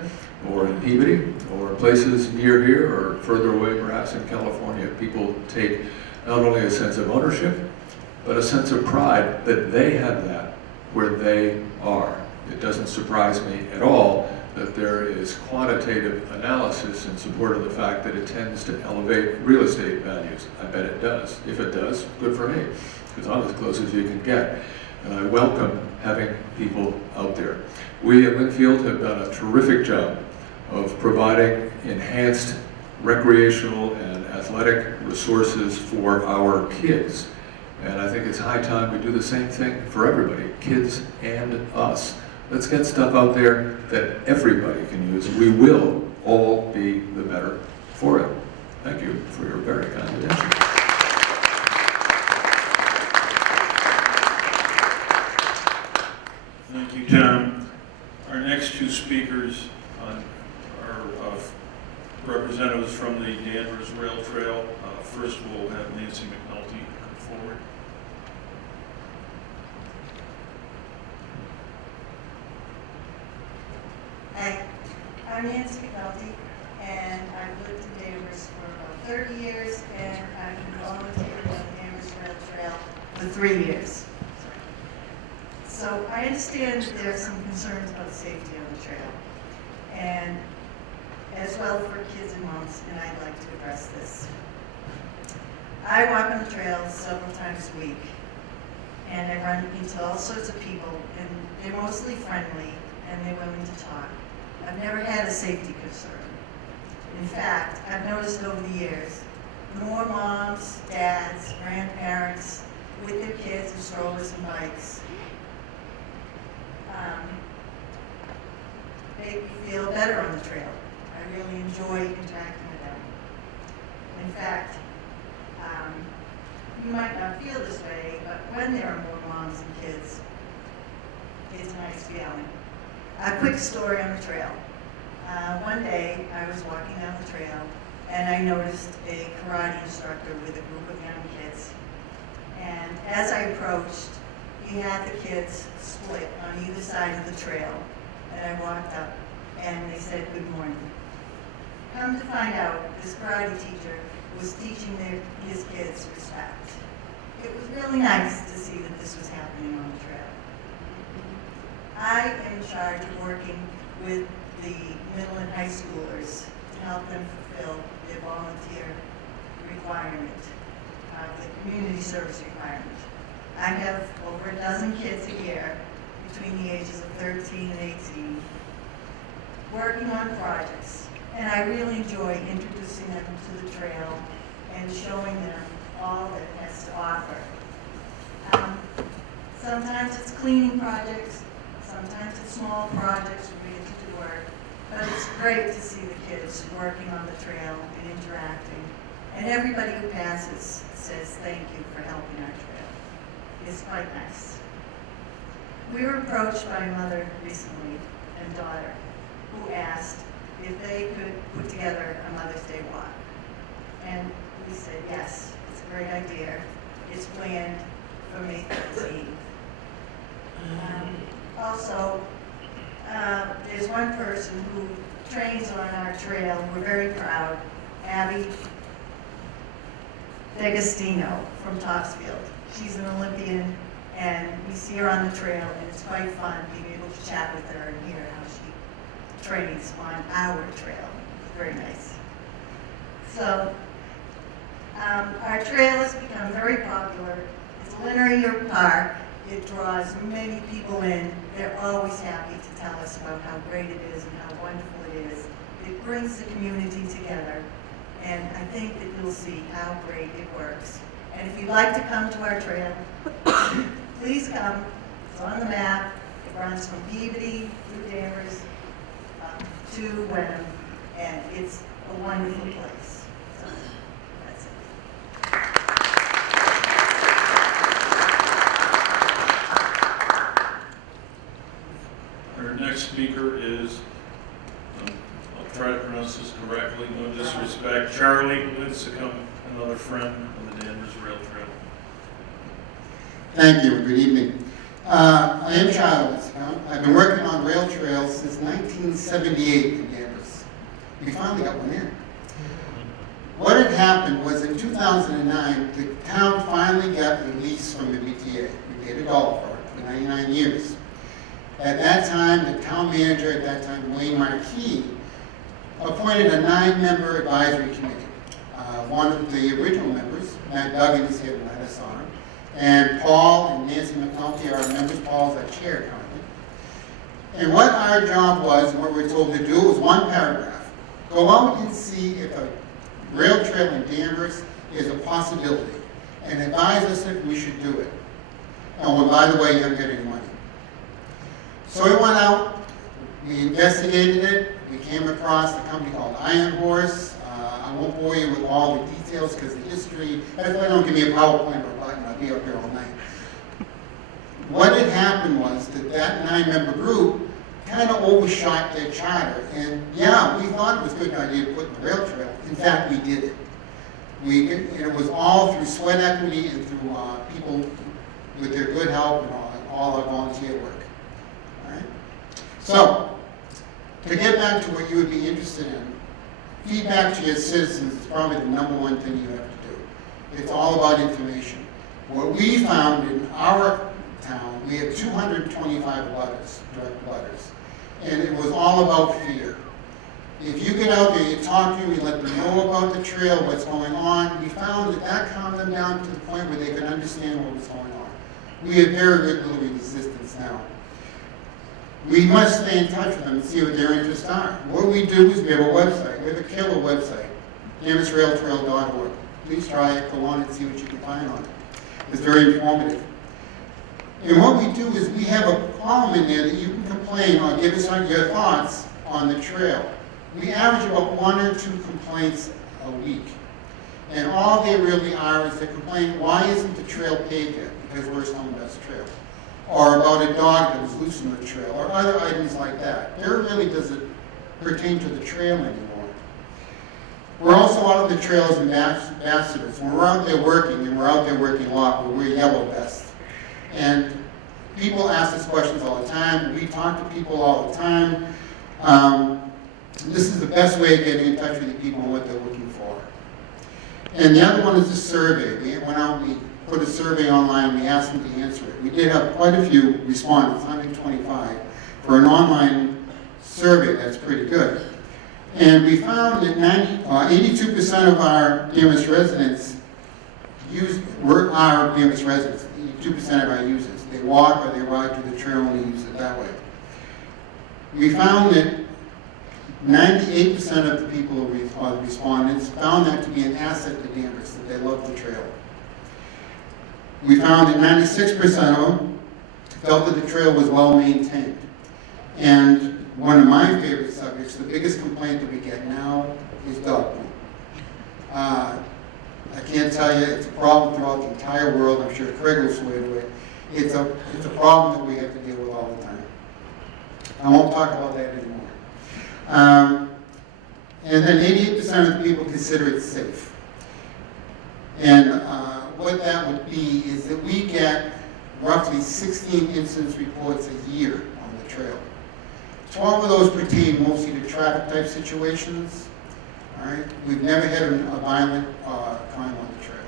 or in Peabody, or places near here, or further away, perhaps in California. People take not only a sense of ownership, but a sense of pride that they have that where they are. It doesn't surprise me at all that there is quantitative analysis in support of the fact that it tends to elevate real estate values. I bet it does. If it does, good for me, because I'm as close as you can get. And I welcome having people out there. We at Lynnfield have done a terrific job of providing enhanced recreational and athletic resources for our kids. And I think it's high time we do the same thing for everybody, kids and us. Let's get stuff out there that everybody can use. We will all be the better for it. Thank you for your very kind attention. Thank you, Tom. Our next two speakers are representatives from the Danvers Rail Trail. First, we'll have Nancy McNulty come forward. Hi, I'm Nancy McNulty, and I've lived in Danvers for about 30 years, and I've been volunteering on the Danvers Rail Trail for 3 years. So I understand that there are some concerns about safety on the trail, and as well for kids and moms, and I'd like to address this. I walk on the trail several times a week, and I run into all sorts of people, and they're mostly friendly, and they're willing to talk. I've never had a safety concern. In fact, I've noticed over the years, the more moms, dads, grandparents with their kids and strollers and bikes make me feel better on the trail. I really enjoy interacting with them. In fact, you might not feel this way, but when there are more moms and kids, it's a nice feeling. A quick story on the trail. One day, I was walking down the trail, and I noticed a karate instructor with a group of young kids. And as I approached, he had the kids split on either side of the trail. And I walked up, and they said, "Good morning." Come to find out, this karate teacher was teaching his kids respect. It was really nice to see that this was happening on the trail. I am in charge of working with the middle and high schoolers to help them fulfill their volunteer requirement, the community service requirement. I have over a dozen kids a year between the ages of 13 and 18 working on projects. And I really enjoy introducing them to the trail and showing them all that it has to offer. Sometimes it's cleaning projects, sometimes it's small projects where we get to do work, but it's great to see the kids working on the trail and interacting. And everybody who passes says thank you for helping our trail. It's quite nice. We were approached by a mother recently and daughter who asked if they could put together a Mother's Day walk. And we said, yes, it's a great idea. It's planned for May 13th. Also, there's one person who trains on our trail. We're very proud, Abby D'Agostino from Topsfield. She's an Olympian, and we see her on the trail, and it's quite fun being able to chat with her and hear how she trains on our trail. It's very nice. So, our trail has become very popular. It's a linear park. It draws many people in. They're always happy to tell us about how great it is and how wonderful it is. It brings the community together, and I think that you'll see how great it works. And if you'd like to come to our trail, please come. It's on the map. It runs from Peabody through Danvers to Wenham, and it's a wonderful place. So that's it. Our next speaker is, I'll try to pronounce this correctly, no disrespect, Charlie Lincecum, another friend of the Danvers Rail Trail. Thank you, and good evening. I am Charlie Lincecum. I've been working on rail trails since 1978 in Danvers. We finally got one in. What had happened was in 2009, the town finally got a lease from the BTA. We paid $1 for it for 99 years. At that time, the town manager at that time, Wayne Marquis, appointed a 9-member advisory committee. One of the original members, Matt Duggan, is here tonight, I saw him, and Paul and Nancy McNulty are members. Paul's our chair currently. And what our job was, and what we were told to do, was one paragraph. Go out and see if a rail trail in Danvers is a possibility, and advise us if we should do it. Oh, and by the way, you haven't got any money. So we went out, we investigated it, we came across a company called Iron Horse. I won't bore you with all the details because the history, that's why don't give me a PowerPoint or a button, I'll be up here all night. What had happened was that 9-member group kind of overshot their charter. And yeah, we thought it was a good idea to put the rail trail. In fact, we did it. And it was all through sweat equity and through people with their good help and all our volunteer work. All right? So, to get back to what you would be interested in, feedback to your citizens is probably the #1 thing you have to do. It's all about information. What we found in our town, we had 225 letters, direct letters, and it was all about fear. If you get out there, you talk to them, you let them know about the trail, what's going on, we found that calmed them down to the point where they could understand what was going on. We have very little resistance now. We must stay in touch with them and see what their interests are. What we do is we have a website. We have a killer website, danversrailtrail.org. Please try it, go on and see what you can find on it. It's very informative. And what we do is we have a column in there that you can complain or give us your thoughts on the trail. We average about 1 or 2 complaints a week. And all they really are is they complain, why isn't the trail paved yet? Because we're Stone Best Trail. Or about a dog that was loose on the trail, or other items like that. There really doesn't pertain to the trail anymore. We're also out of the trail as ambassadors. When we're out there working, and we're out there working a lot, we wear yellow vests. And people ask us questions all the time. We talk to people all the time. This is the best way of getting in touch with the people and what they're looking for. And the other one is a survey. We went out and we put a survey online, we asked them to answer it. We did have quite a few respondents, 125, for an online survey. That's pretty good. And we found that 82% of our Danvers residents were our Danvers residents, 82% of our users. They walk or they ride to the trail and we use it that way. We found that 98% of the people or the respondents found that to be an asset to Danvers, that they love the trail. We found that 96% of them felt that the trail was well maintained. And one of my favorite subjects, the biggest complaint that we get now, is dog poop. I can't tell you, it's a problem throughout the entire world. I'm sure Craig will swear to it. It's a problem that we have to deal with all the time. I won't talk about that anymore. And then 88% of the people consider it safe. And what that would be is that we get roughly 16 incident reports a year on the trail. 12 of those pertain mostly to traffic type situations. All right, we've never had a violent crime on the trail.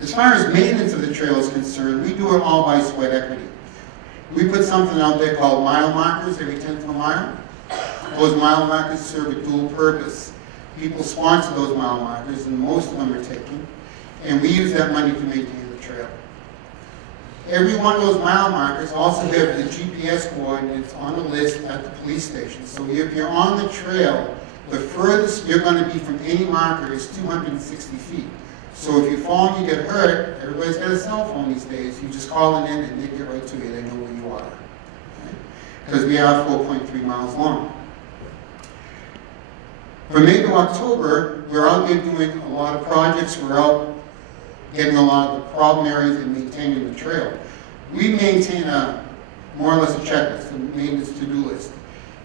As far as maintenance of the trail is concerned, we do it all by sweat equity. We put something out there called mile markers every 10th of a mile. Those mile markers serve a dual purpose. People sponsor those mile markers, and most of them are taken, and we use that money to maintain the trail. Every one of those mile markers also have the GPS coordinates on the list at the police station. So if you're on the trail, the furthest you're going to be from any marker is 260 feet. So if you fall and you get hurt, everybody's got a cell phone these days. You just call it in and they get right to you. They know where you are. Because we are 4.3 miles long. From May to October, we're out there doing a lot of projects. We're out getting a lot of the problem areas and maintaining the trail. We maintain more or less a checklist, a maintenance to-do list.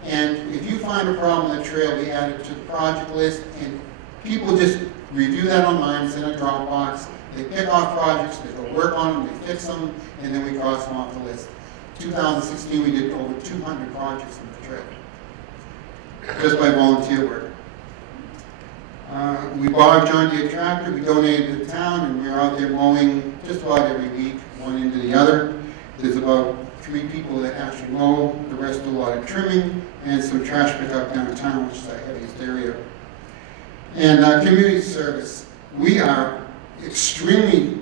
And if you find a problem in the trail, we add it to the project list, and people just review that online, send a Dropbox. They pick off projects, they go work on them, they fix them, and then we cross them off the list. 2016, we did over 200 projects on the trail, just by volunteer work. We bought a John Deere tractor, we donated to the town, and we're out there mowing just about every week, one into the other. There's about 3 people that actually mow, the rest do a lot of trimming, and some trash pickup downtown, which is our heaviest area. And community service. We are extremely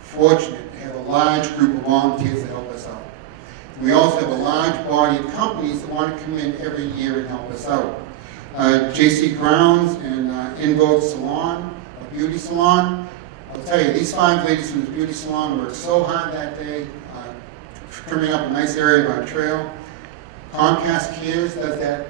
fortunate to have a large group of volunteers that help us out. We also have a large body of companies that want to come in every year and help us out. J.C. Grounds and Invoke Salon, a beauty salon. I'll tell you, these 5 ladies from the beauty salon worked so hard that day, trimming up a nice area of our trail. Comcast Cares does that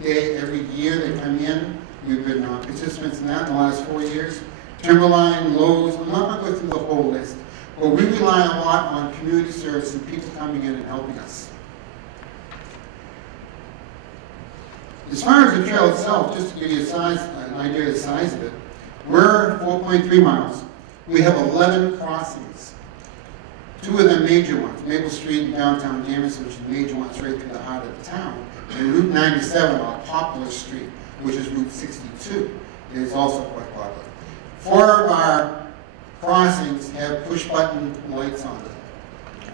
day every year. They come in. We've been participants in that in the last 4 years. Timberline, Lowe's, I'm not going to go through the whole list, but we rely a lot on community service and people coming in and helping us. As far as the trail itself, just to give you an idea of the size of it, we're 4.3 miles. We have 11 crossings. 2 of them major ones, Maple Street and downtown Danvers, which are major ones right through the heart of the town, and Route 97 on Poplar Street, which is Route 62, is also quite popular. 4 of our crossings have push-button lights on them, okay,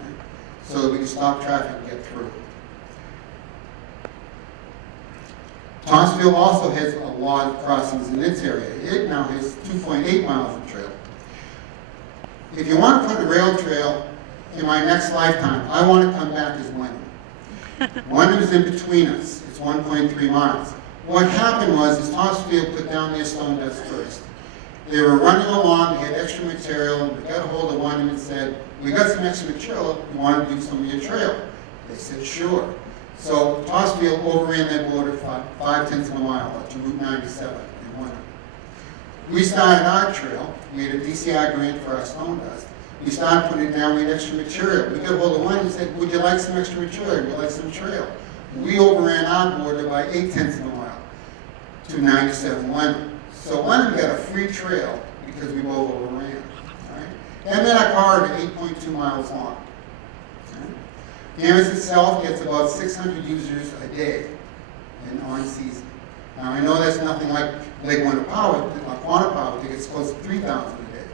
so that we can stop traffic and get through. Townsville also has a lot of crossings in its area. It now has 2.8 miles of trail. If you want to put a rail trail in my next lifetime, I want to come back as Wyndham. Wyndham is in between us. It's 1.3 miles. What happened was Townsville put down their stone dust first. They were running along, they had extra material, and they got a hold of Wyndham and said, we got some extra material, you want to do some of your trail? They said, sure. So Townsville overran that border 5/10 of a mile up to Route 97 in Wyndham. We started our trail. We had a DCI grant for our stone dust. We started putting it down, we had extra material. We got a hold of Wyndham and said, would you like some extra material? Would you like some trail? We overran our border by 0.8 of a mile to 97 Wyndham. So Wyndham got a free trail because we both overran. All right? That made our corridor 8.2 miles long. Danvers itself gets about 600 users a day and on season. Now I know that's nothing like Lake Quantipower, that gets close to 3,000 a day.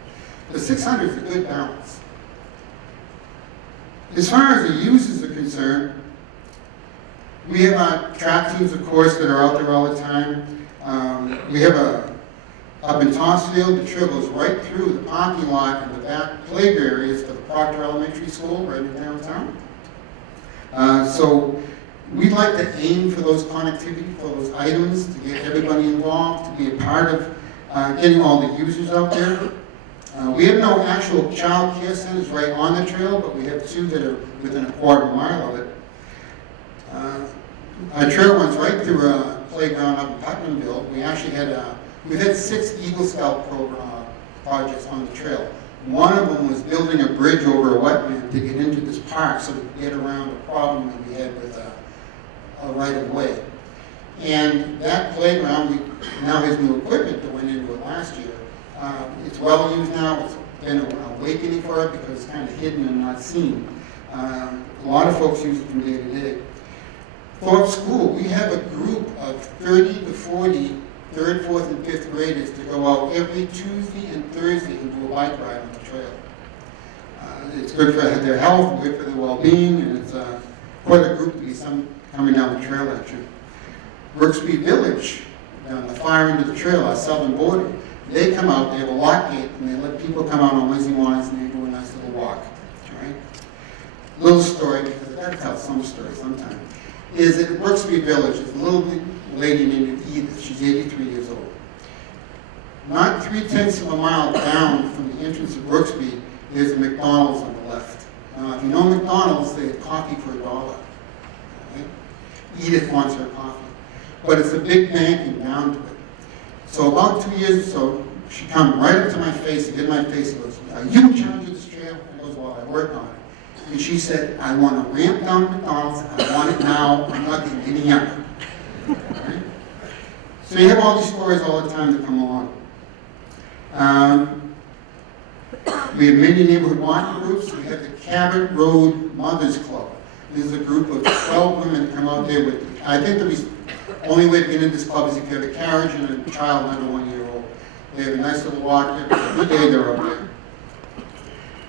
But 600 is a good balance. As far as the users are concerned, we have our track teams, of course, that are out there all the time. We have up in Townsville, the trail goes right through the parking lot and the back playground areas for the Proctor Elementary School right in downtown. So we'd like to aim for those connectivity, for those items, to get everybody involved, to be a part of getting all the users out there. We have no actual child care centers right on the trail, but we have 2 that are within a quarter mile of it. Our trail runs right through a playground up in Putnamville. We actually we've had 6 Eagle Scout projects on the trail. One of them was building a bridge over a wetland to get into this park so we could get around the problem that we had with a right-of-way. And that playground now has new equipment that went into it last year. It's well used now. It's been an awakening for it because it's kind of hidden and not seen. A lot of folks use it from day to day. Thorpe School, we have a group of 30 to 40 3rd, 4th, and 5th graders to go out every Tuesday and Thursday and do a bike ride on the trail. It's good for their health, good for their well-being, and it's quite a group to be coming down the trail actually. Brooksby Village, down the far end of the trail, our southern border, they come out, they have a lock gate, and they let people come out on Wednesday mornings and they do a nice little walk. All right? Little story, because I gotta tell some story sometime, is at Brooksby Village, there's a little lady named Edith, she's 83 years old. Not 3/10 of a mile down from the entrance of Brooksby, there's a McDonald's on the left. Now, if you know McDonald's, they have coffee for $1. Right? Edith wants her coffee. But it's a big banking down to it. So about 2 years or so, she come right up to my face and did my face and goes, "Are you in charge of this trail?" I goes, "Well, I work on it." And she said, "I want a ramp down to McDonald's. I want it now. I'm not getting any younger." Right? So you have all these stories all the time that come along. We have many neighborhood walking groups. We have the Cabot Road Mothers Club. This is a group of 12 women that come out there with, I think the only way to get into this club is if you have a carriage and a child under 1 year old. They have a nice little walk every day they're out there.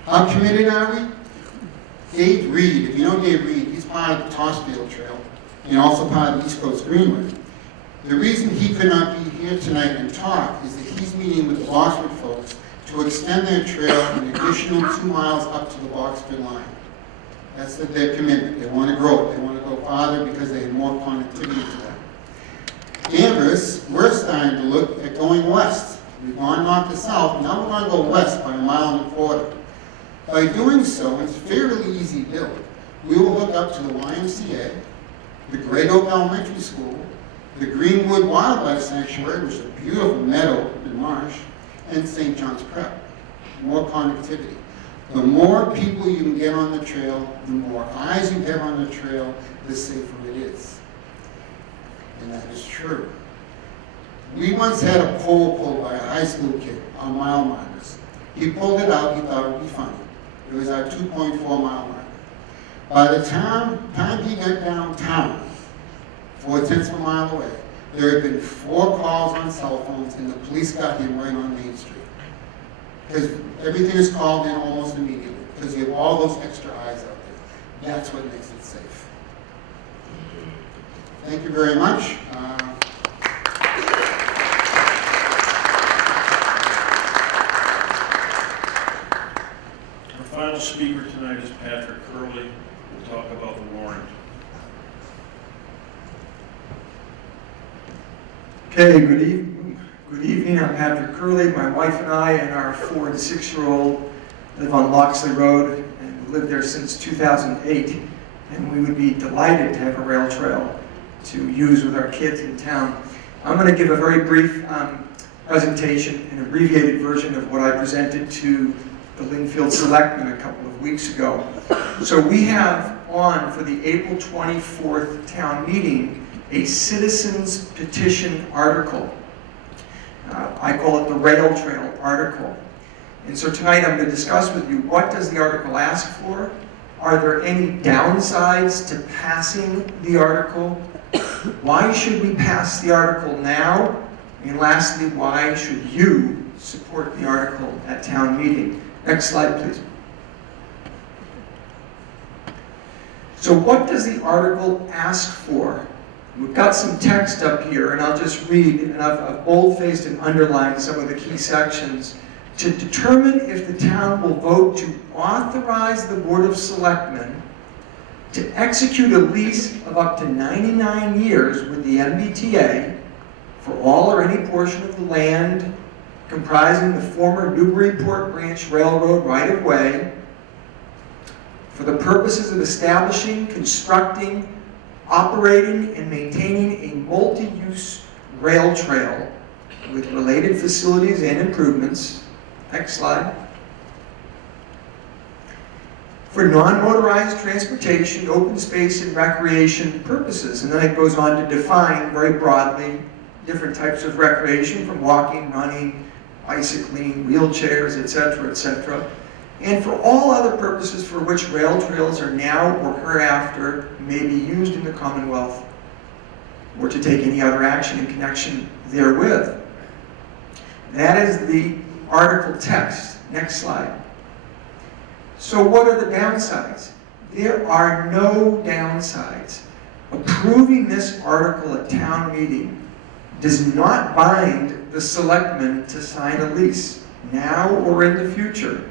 How committed are we? Dave Reed, if you know Dave Reed, he's part of the Tossfield Trail and also part of the East Coast Greenway. The reason he could not be here tonight and talk is that he's meeting with the Boxford folks to extend their trail an additional 2 miles up to the Boxford line. That's their commitment. They want to grow it. They want to go farther because they have more connectivity to them. Danvers, we're starting to look at going west. We've gone north to south, now we're going to go west by 1.25 miles. By doing so, it's fairly easy build. We will hook up to the YMCA, the Great Oak Elementary School, the Greenwood Wildlife Sanctuary, which is a beautiful meadow and marsh, and St. John's Prep. More connectivity. The more people you can get on the trail, the more eyes you have on the trail, the safer it is. And that is true. We once had a pole pulled by a high school kid on mile markers. He pulled it out, he thought it would be funny. It was our 2.4 mile marker. By the time he got downtown, 4/10 of a mile away, there had been 4 calls on cell phones and the police got him right on Main Street. Because everything is called in almost immediately, because you have all those extra eyes out there. That's what makes it safe. Thank you very much. Our final speaker tonight is Patrick Curley. We'll talk about the warrant. Okay, good evening. I'm Patrick Curley. My wife and I and our 4- and 6-year-old live on Loxley Road, and we've lived there since 2008. And we would be delighted to have a rail trail to use with our kids in town. I'm going to give a very brief presentation, an abbreviated version of what I presented to the Lynnfield Selectmen a couple of weeks ago. So we have on for the April 24th town meeting a citizens petition article. I call it the Rail Trail article. And so tonight I'm going to discuss with you, what does the article ask for? Are there any downsides to passing the article? Why should we pass the article now? And lastly, why should you support the article at town meeting? Next slide, please. So what does the article ask for? We've got some text up here, and I'll just read, and I've bold-faced and underlined some of the key sections. To determine if the town will vote to authorize the Board of Selectmen to execute a lease of up to 99 years with the MBTA for all or any portion of the land comprising the former Newburyport Branch Railroad right-of-way for the purposes of establishing, constructing, operating, and maintaining a multi-use rail trail with related facilities and improvements. Next slide. For non-motorized transportation, open space, and recreation purposes. And then it goes on to define very broadly different types of recreation, from walking, running, bicycling, wheelchairs, etc., etc. And for all other purposes for which rail trails are now or hereafter may be used in the Commonwealth. or to take any other action in connection therewith. That is the article text. Next slide. So what are the downsides? There are no downsides. Approving this article at town meeting does not bind the selectmen to sign a lease, now or in the future.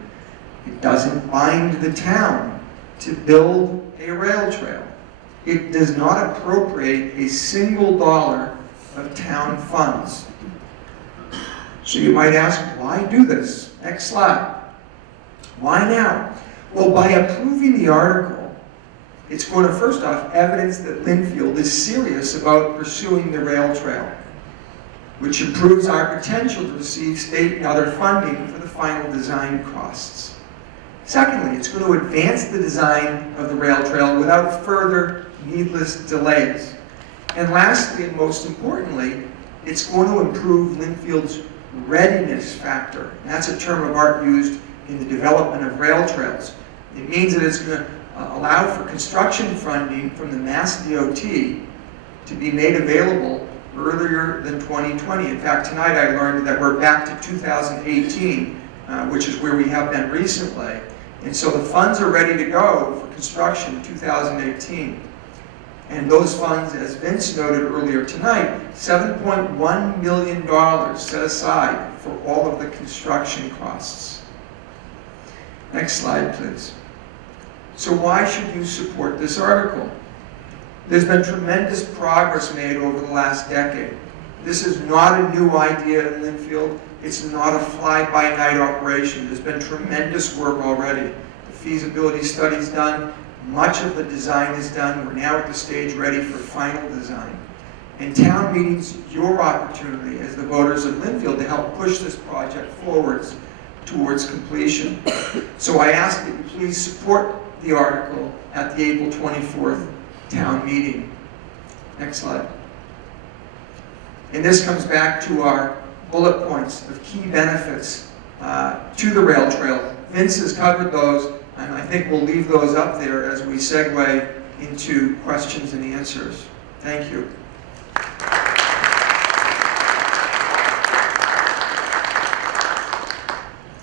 It doesn't bind the town to build a rail trail. It does not appropriate a single dollar of town funds. So you might ask, why do this? Next slide. Why now? Well, by approving the article, it's going to, first off, evidence that Lynnfield is serious about pursuing the rail trail, which improves our potential to receive state and other funding for the final design costs. Secondly, it's going to advance the design of the rail trail without further needless delays. And lastly, and most importantly, it's going to improve Lynnfield's readiness factor. And that's a term of art used in the development of rail trails. It means that it's going to allow for construction funding from the Mass DOT to be made available earlier than 2020. In fact, tonight I learned that we're back to 2018, which is where we have been recently. And so the funds are ready to go for construction in 2018. And those funds, as Vince noted earlier tonight, $7.1 million set aside for all of the construction costs. Next slide, please. So why should you support this article? There's been tremendous progress made over the last decade. This is not a new idea in Lynnfield. It's not a fly-by-night operation. There's been tremendous work already. The feasibility study's done. Much of the design is done. We're now at the stage ready for final design. And town meeting's your opportunity as the voters of Lynnfield to help push this project forwards towards completion. So I ask that you please support the article at the April 24th town meeting. Next slide. And this comes back to our bullet points of key benefits to the rail trail. Vince has covered those, and I think we'll leave those up there as we segue into questions and answers. Thank you.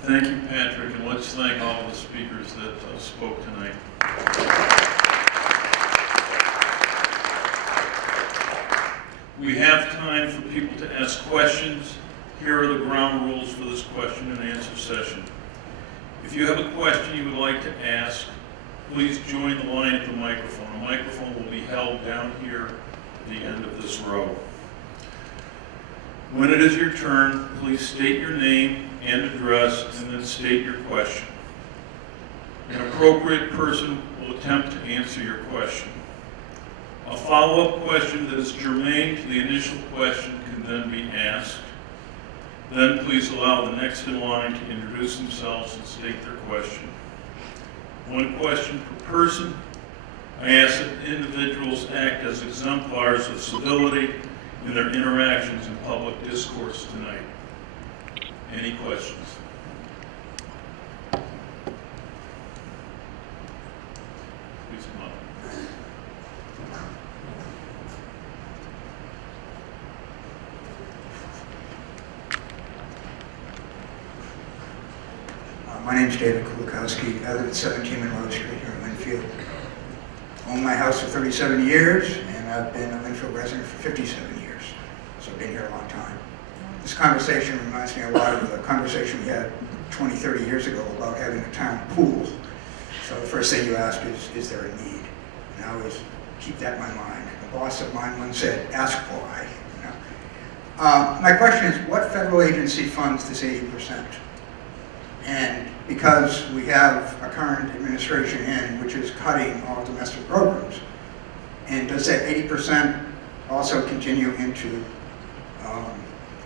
Thank you, Patrick, and let's thank all of the speakers that spoke tonight. We have time for people to ask questions. Here are the ground rules for this question and answer session. If you have a question you would like to ask, please join the line at the microphone. A microphone will be held down here at the end of this row. When it is your turn, please state your name and address and then state your question. An appropriate person will attempt to answer your question. A follow-up question that is germane to the initial question can then be asked. Then please allow the next in line to introduce themselves and state their question. One question per person. I ask that individuals act as exemplars of civility in their interactions in public discourse tonight. Any questions? Please come up. My name's David Kulikowski. I live at 17 Monroe Street here in Lynnfield. Owned my house for 37 years, and I've been a Lynnfield resident for 57 years. So I've been here a long time. This conversation reminds me a lot of the conversation we had 20, 30 years ago about having a town pool. So the first thing you ask is there a need? And I always keep that in my mind. A boss of mine once said, ask why. You know? My question is, what federal agency funds this 80%? And because we have a current administration in which is cutting all domestic programs, and does that 80% also continue into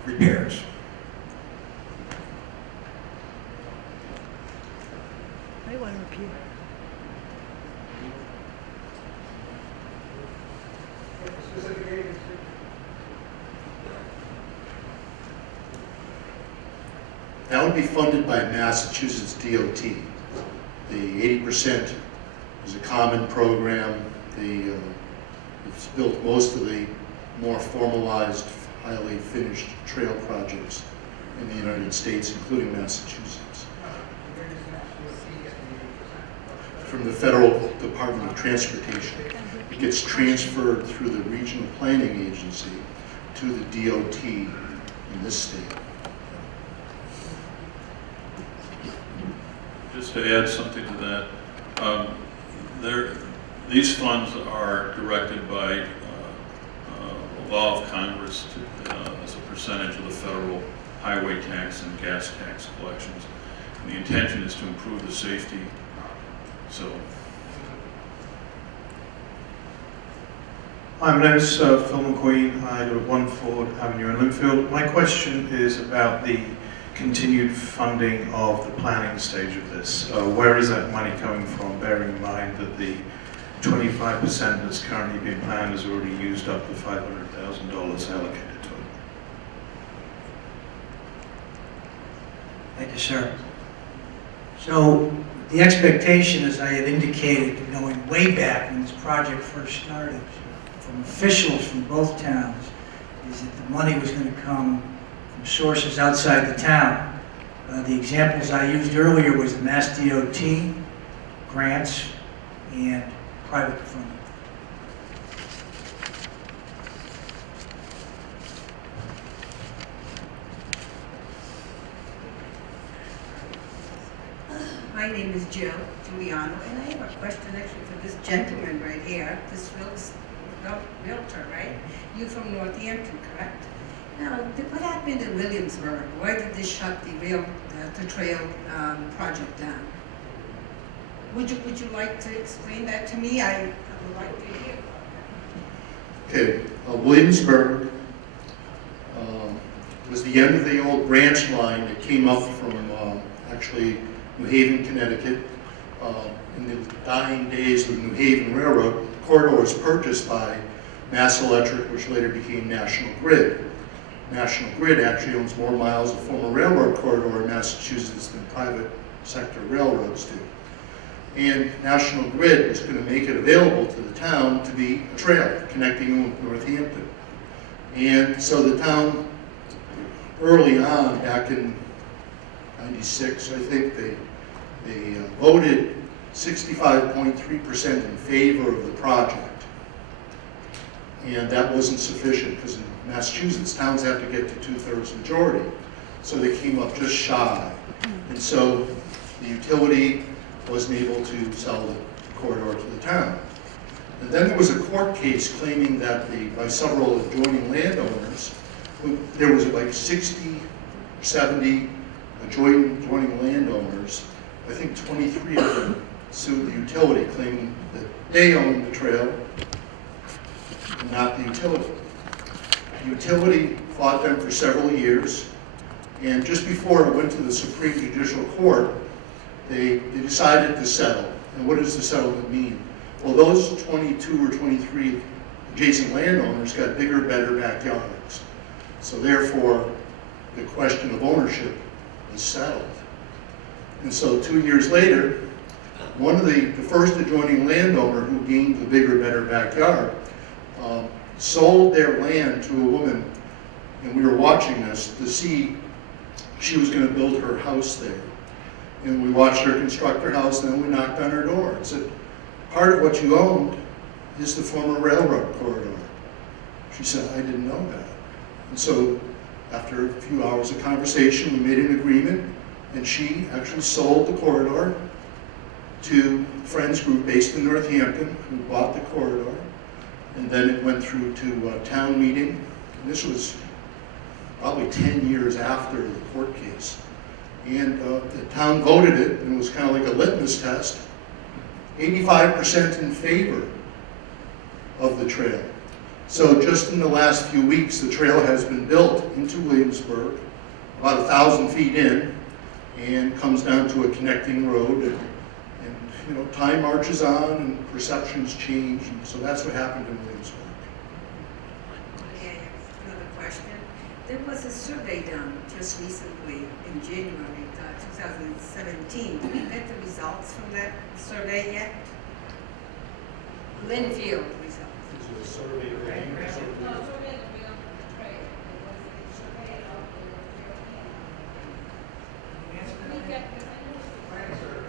repairs? I want to repeat. That would be funded by Massachusetts DOT. The 80% is a common program. It's built most of the more formalized, highly finished trail projects in the United States, including Massachusetts. From the Federal Department of Transportation. It gets transferred through the Regional Planning Agency to the DOT in this state. Just to add something to that, these funds are directed by law of Congress as a percentage of the federal highway tax and gas tax collections. And the intention is to improve the safety. So, hi, my name is Phil McQueen. I live at 1 Ford Avenue in Lynnfield. My question is about the continued funding of the planning stage of this. Where is that money coming from, bearing in mind that the 25% that's currently being planned has already used up the $500,000 allocated to it? Thank you, sir. So the expectation, as I had indicated, going way back when this project first started, from officials from both towns, is that the money was going to come from sources outside the town. The examples I used earlier was the Mass DOT, grants, and private funding. My name is Jill Giuliano, and I have a question actually for this gentleman right here, this realtor, right? You from Northampton, correct? Now, what happened in Williamsburg? Why did they shut the trail project down? Would you like to explain that to me? I would like to hear. Okay, Williamsburg was the end of the old branch line that came up from actually New Haven, Connecticut. In the dying days of the New Haven Railroad, the corridor was purchased by Mass Electric, which later became National Grid. National Grid actually owns more miles of former railroad corridor in Massachusetts than private sector railroads do. And National Grid was going to make it available to the town to be a trail connecting with Northampton. And so the town, early on, back in '96, I think, they voted 65.3% in favor of the project. And that wasn't sufficient because in Massachusetts, towns have to get to 2/3 majority. So they came up just shy. And so the utility wasn't able to sell the corridor to the town. And then there was a court case claiming that by several adjoining landowners, there was like 60, 70 adjoining landowners. I think 23 of them sued the utility, claiming that they owned the trail and not the utility. The utility fought them for several years, and just before it went to the Supreme Judicial Court, they decided to settle. And what does the settlement mean? Well, those 22 or 23 adjacent landowners got bigger, better backyards. So therefore, the question of ownership was settled. And so 2 years later, one of the first adjoining landowner who gained the bigger, better backyard sold their land to a woman, and we were watching this to see she was going to build her house there. And we watched her construct her house, and then we knocked on her door and said, part of what you owned is the former railroad corridor. She said, I didn't know that. And so after a few hours of conversation, we made an agreement, and she actually sold the corridor to a friends group based in Northampton who bought the corridor. And then it went through to a town meeting. And this was probably 10 years after the court case. And the town voted it, and it was kind of like a litmus test. 85% in favor of the trail. So just in the last few weeks, the trail has been built into Williamsburg, about 1,000 feet in, and comes down to a connecting road. And you know, time marches on, and perceptions change, and so that's what happened in Williamsburg. Okay, another question. There was a survey done just recently in January 2017. Did we get the results from that survey yet? Lynnfield results. Is it a survey rating or survey?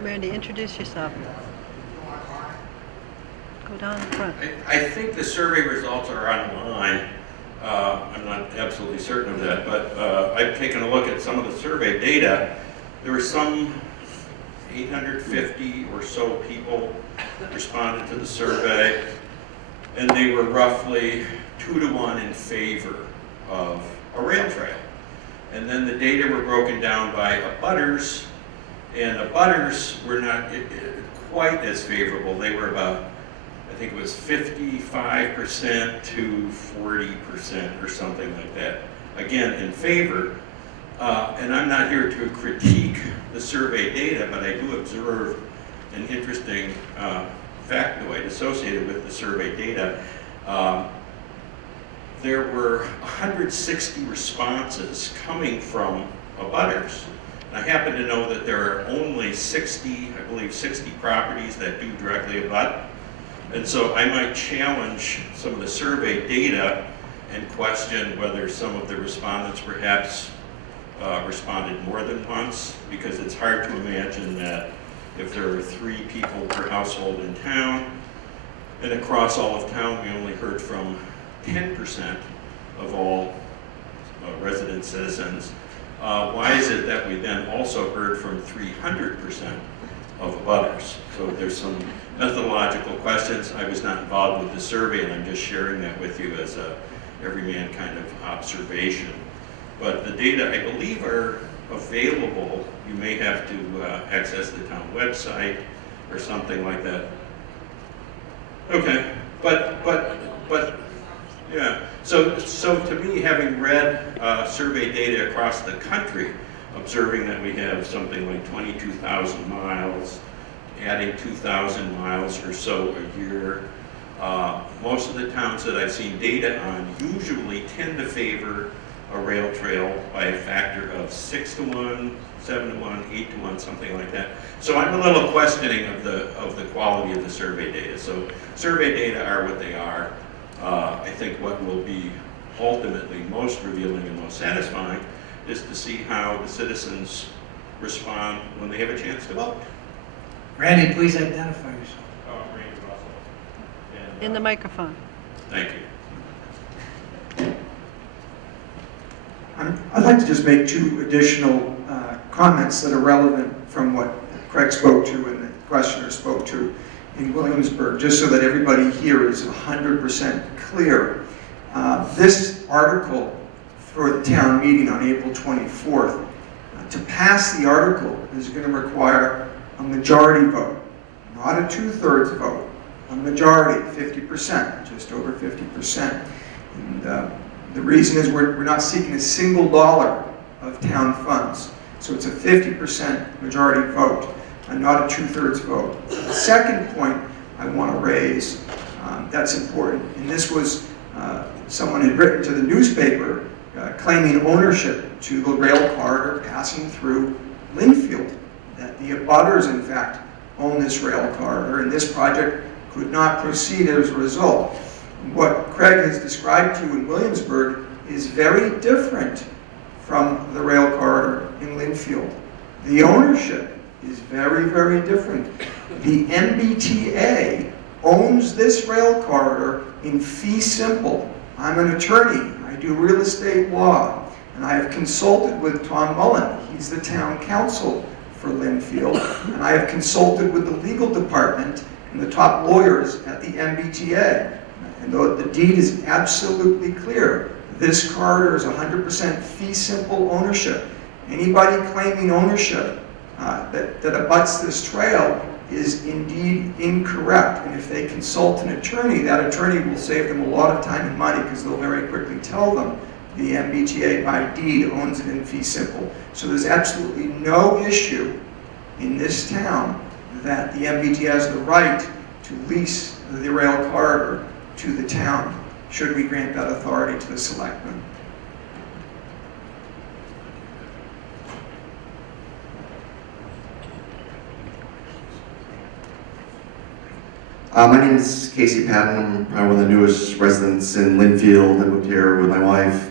Randy, introduce yourself. Go down in front. I think the survey results are online. I'm not absolutely certain of that, but I've taken a look at some of the survey data. There were some 850 or so people responded to the survey, and they were roughly 2-to-1 in favor of a rail trail. And then the data were broken down by abutters, and abutters were not quite as favorable. They were about, I think it was 55% to 40% or something like that. Again, in favor. And I'm not here to critique the survey data, but I do observe an interesting factoid associated with the survey data. There were 160 responses coming from abutters. I happen to know that there are only 60, I believe 60 properties that do directly abut. And so I might challenge some of the survey data and question whether some of the respondents perhaps responded more than once, because it's hard to imagine that if there are 3 people per household in town, and across all of town we only heard from 10% of all resident citizens, why is it that we then also heard from 300% of abutters? So there's some methodological questions. I was not involved with the survey, and I'm just sharing that with you as a everyman kind of observation. But the data, I believe, are available. You may have to access the town website or something like that. Okay, but yeah. So to me, having read survey data across the country, observing that we have something like 22,000 miles, adding 2,000 miles or so a year, most of the towns that I've seen data on usually tend to favor a rail trail by a factor of 6-to-1, 7-to-1, 8-to-1, something like that. So I'm a little questioning of the quality of the survey data. So survey data are what they are. I think what will be ultimately most revealing and most satisfying is to see how the citizens respond when they have a chance to vote. Randy, please identify yourself. I'm Randy Russell. And, In the microphone. Thank you. I'd like to just make 2 additional comments that are relevant from what Craig spoke to and the questioner spoke to in Williamsburg, just so that everybody here is 100% clear. This article for the town meeting on April 24th, to pass the article is going to require a majority vote, not a 2/3 vote, a majority, 50%, just over 50%. And the reason is we're not seeking a single dollar of town funds. So it's a 50% majority vote and not a 2/3 vote. The second point I want to raise that's important, and this was someone had written to the newspaper claiming ownership to the rail corridor passing through Lynnfield, that the abutters in fact own this rail corridor and this project could not proceed as a result. What Craig has described to you in Williamsburg is very different from the rail corridor in Lynnfield. The ownership is very, very different. The MBTA owns this rail corridor in fee simple. I'm an attorney. I do real estate law, and I have consulted with Tom Mullen. He's the town council for Lynnfield, and I have consulted with the legal department and the top lawyers at the MBTA. And though the deed is absolutely clear, this corridor is 100% fee simple ownership. Anybody claiming ownership that abuts this trail is indeed incorrect. And if they consult an attorney, that attorney will save them a lot of time and money, because they'll very quickly tell them the MBTA by deed owns it in fee simple. So there's absolutely no issue in this town that the MBTA has the right to lease the rail corridor to the town, should we grant that authority to the selectmen. My name is Casey Patton. I'm probably one of the newest residents in Lynnfield. I moved here with my wife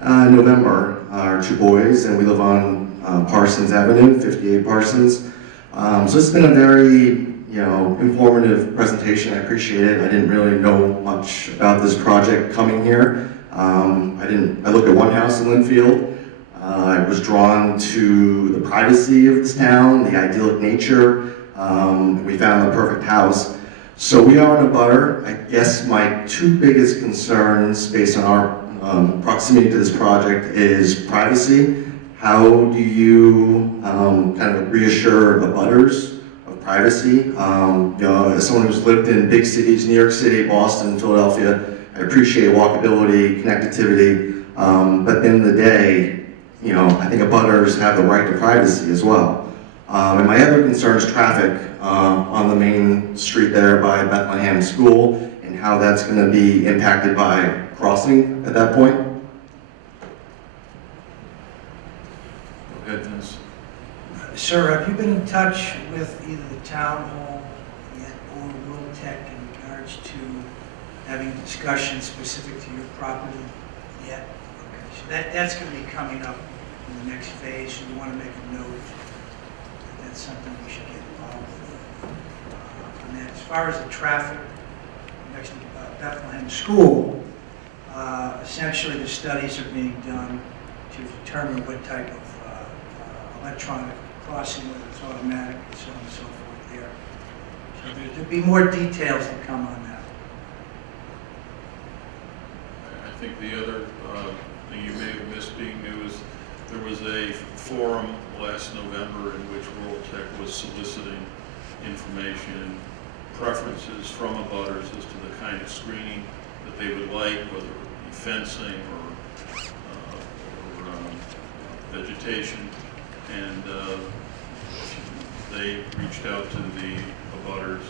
in November. Our 2 boys, and we live on Parsons Avenue, 58 Parsons. So it's been a very, informative presentation. I appreciate it. I didn't really know much about this project coming here. I looked at one house in Lynnfield. I was drawn to the privacy of this town, the idyllic nature. We found the perfect house. So we are in a butter. I guess my 2 biggest concerns based on our proximity to this project is privacy. How do you kind of reassure the butters of privacy? As someone who's lived in big cities, New York City, Boston, Philadelphia, I appreciate walkability, connectivity, but at the end of the day, I think abutters have the right to privacy as well. And my other concern is traffic on the main street there by Bethlehem School and how that's going to be impacted by crossing at that point. Go ahead, Vince. Sir, have you been in touch with either the town hall yet or World Tech in regards to having discussions specific to your property yet? Okay, so that's going to be coming up in the next phase, so you want to make a note that that's something we should get involved with. And then as far as the traffic next to Bethlehem School, essentially the studies are being done to determine what type of electronic crossing, whether it's automatic and so on and so forth there. So there'll be more details to come on that. I think the other thing you may have missed being new is there was a forum last November in which World Tech was soliciting information and preferences from abutters as to the kind of screening that they would like, whether it be fencing or vegetation. And they reached out to the abutters,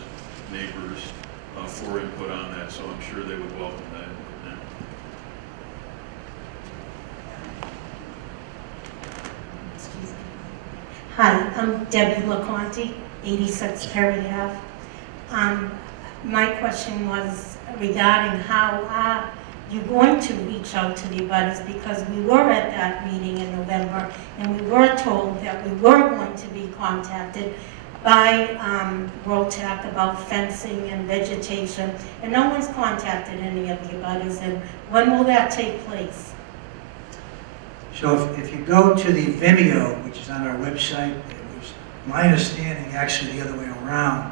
neighbors, for input on that, so I'm sure they would welcome that input now. Excuse me. Hi, I'm Debbie LaConte, 86 Perry Ave. My question was regarding how are you going to reach out to the abutters, because we were at that meeting in November and we were told that we were going to be contacted by World Tech about fencing and vegetation, and no one's contacted any of the abutters, and when will that take place? So if you go to the Vimeo, which is on our website, it was my understanding, actually the other way around,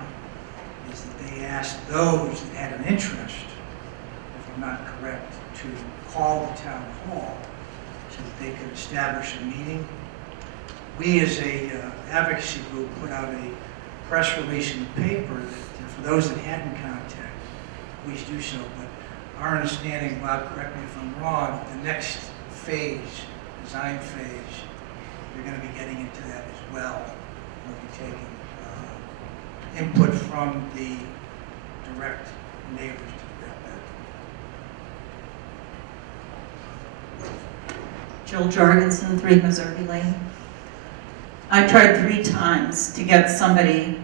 is that they asked those that had an interest, if I'm not correct, to call the town hall so that they could establish a meeting. We as a advocacy group put out a press release in the paper that for those that hadn't contacted, please do so. But our understanding, Bob, correct me if I'm wrong, the next phase, design phase, you're going to be getting into that as well. We'll be taking input from the direct neighbors to that. Jill Jorgensen, 3 Missouri Lane. I tried 3 times to get somebody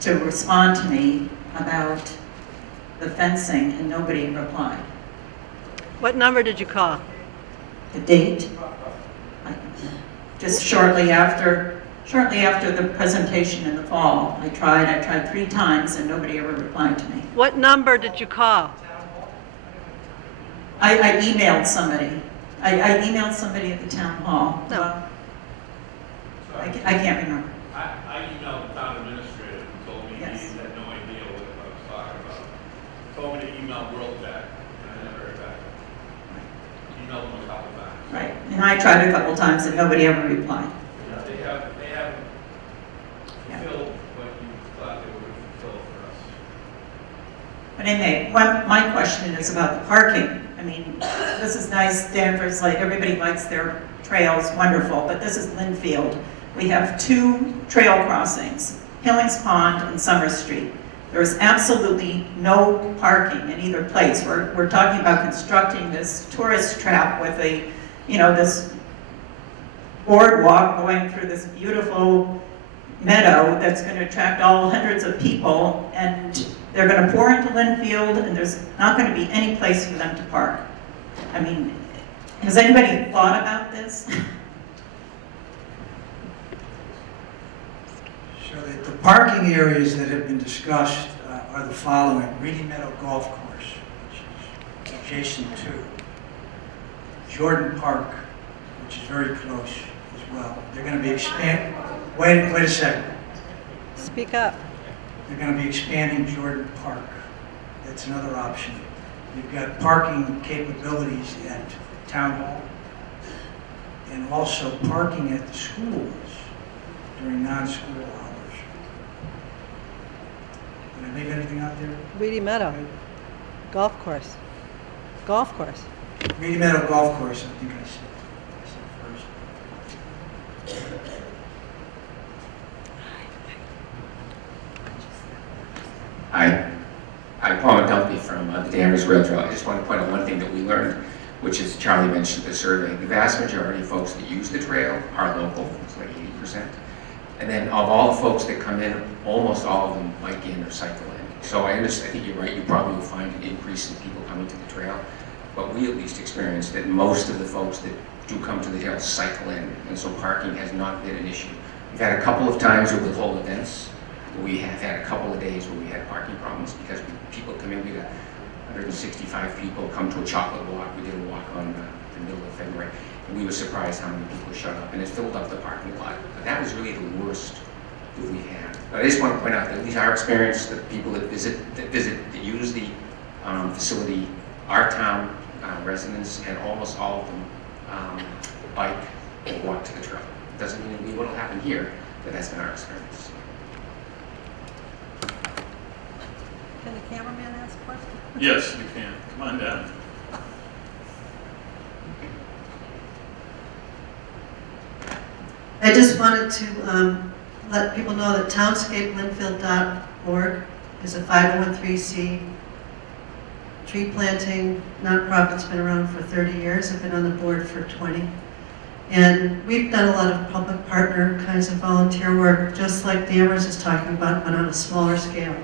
to respond to me about the fencing, and nobody replied. What number did you call? The date, just shortly after the presentation in the fall. I tried 3 times, and nobody ever replied to me. What number did you call? I emailed somebody. I emailed somebody at the town hall. No. I can't remember. I emailed the town administrator who told me Yes. he had no idea what I was talking about. Told me to email World Tech, and I never heard back. Emailed them a couple times. Right, and I tried a couple times and nobody ever replied. They haven't Yeah. fulfilled what you thought they would fulfill for us. But anyway, my question is about the parking. I mean, this is nice, Danvers, like, everybody likes their trails, wonderful, but this is Lynnfield. We have 2 trail crossings, Hillings Pond and Summer Street. There's absolutely no parking in either place. We're talking about constructing this tourist trap with this boardwalk going through this beautiful meadow that's going to attract all hundreds of people, and They're going to pour into Lynnfield, and there's not going to be any place for them to park. I mean, has anybody thought about this? So the parking areas that have been discussed are the following: Reedy Meadow Golf Course, which is adjacent to Jordan Park, which is very close as well. They're going to be expanding, wait a second. Speak up. They're going to be expanding Jordan Park. That's another option. You've got parking capabilities at Town Hall and also parking at the schools during non-school hours. Did I leave anything out there? Reedy Meadow. Golf course. Golf course. Reedy Meadow Golf Course, I think I said first. Hi, I'm Paul Dumpy from the Lynnfield Rail Trail. I just want to point out one thing that we learned, which is Charlie mentioned the survey. The vast majority of folks that use the trail are local, it's like 80%. And then of all the folks that come in, almost all of them bike in or cycle in. So I think you're right, you probably will find an increase in people coming to the trail. But we at least experienced that most of the folks that do come to the trail cycle in, and so parking has not been an issue. We've had a couple of times with the whole events. We have had a couple of days where we had parking problems because people come in. We got 165 people come to a chocolate walk. We did a walk on the middle of February, and we were surprised how many people showed up, and it filled up the parking lot. But that was really the worst that we had. But I just want to point out that at least our experience, the people that that use the facility, our town residents, and almost all of them bike or walk to the trail. It doesn't mean it'll be what'll happen here, but that's been our experience. Can the cameraman ask a question? Yes, you can. Come on down. I just wanted to let people know that townscapelinfield.org is a 501(c) tree planting nonprofit. It's been around for 30 years. I've been on the board for 20. And we've done a lot of public partner kinds of volunteer work, just like Danvers is talking about, but on a smaller scale.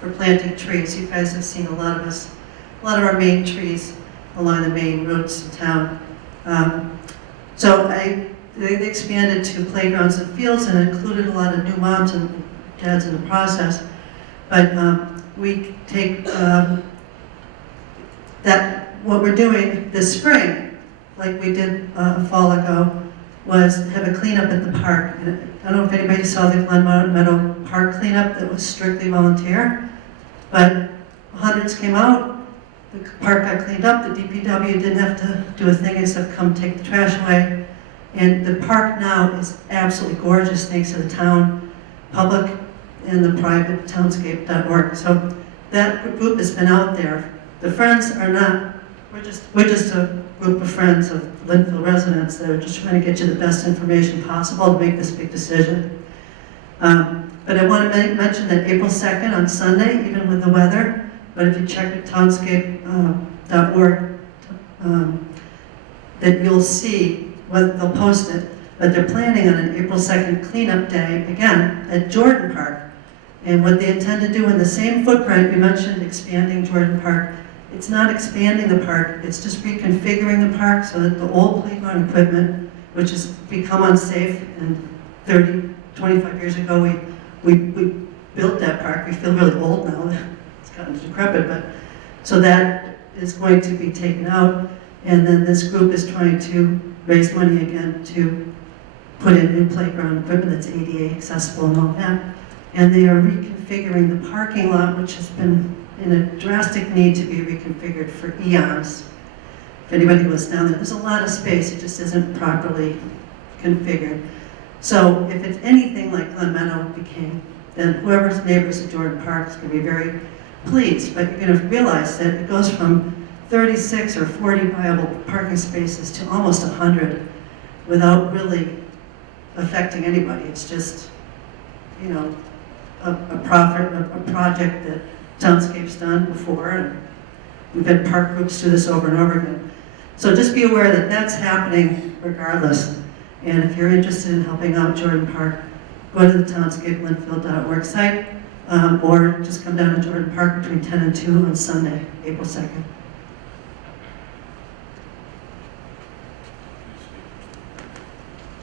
For planting trees. You guys have seen a lot of our main trees along the main roads in town. So they expanded to playgrounds and fields and included a lot of new moms and dads in the process. But we take what we're doing this spring, like we did a fall ago, was have a cleanup at the park. And I don't know if anybody saw the Glen Meadow Park cleanup that was strictly volunteer, but hundreds came out, the park got cleaned up, the DPW didn't have to do a thing except come take the trash away. And the park now is absolutely gorgeous thanks to the town, public, and the private townscape.org. So that group has been out there. The friends are not, we're just a group of friends of Lynnfield residents that are just trying to get you the best information possible to make this big decision. But I want to mention that April 2nd on Sunday, even with the weather, but if you check at townscape.org, that you'll see, they'll post it, but they're planning on an April 2nd cleanup day, again, at Jordan Park. And what they intend to do in the same footprint, you mentioned expanding Jordan Park, it's not expanding the park, it's just reconfiguring the park so that the old playground equipment, which has become unsafe, and 25 years ago we built that park. We feel really old now, it's gotten decrepit, but so that is going to be taken out, and then this group is trying to raise money again to put in new playground equipment that's ADA accessible and all that. And they are reconfiguring the parking lot, which has been in a drastic need to be reconfigured for eons. If anybody was down there, there's a lot of space, it just isn't properly configured. So if it's anything like Glen Meadow became, then whoever's neighbors at Jordan Park is going to be very pleased. But you're going to realize that it goes from 36 or 40 viable parking spaces to almost 100 without really affecting anybody. It's just, you know, a project that Townscape's done before, and we've had park groups do this over and over again. So just be aware that that's happening regardless. And if you're interested in helping out Jordan Park, go to the townscapelinfield.org site. or just come down to Jordan Park between 10 and 2 on Sunday, April 2nd.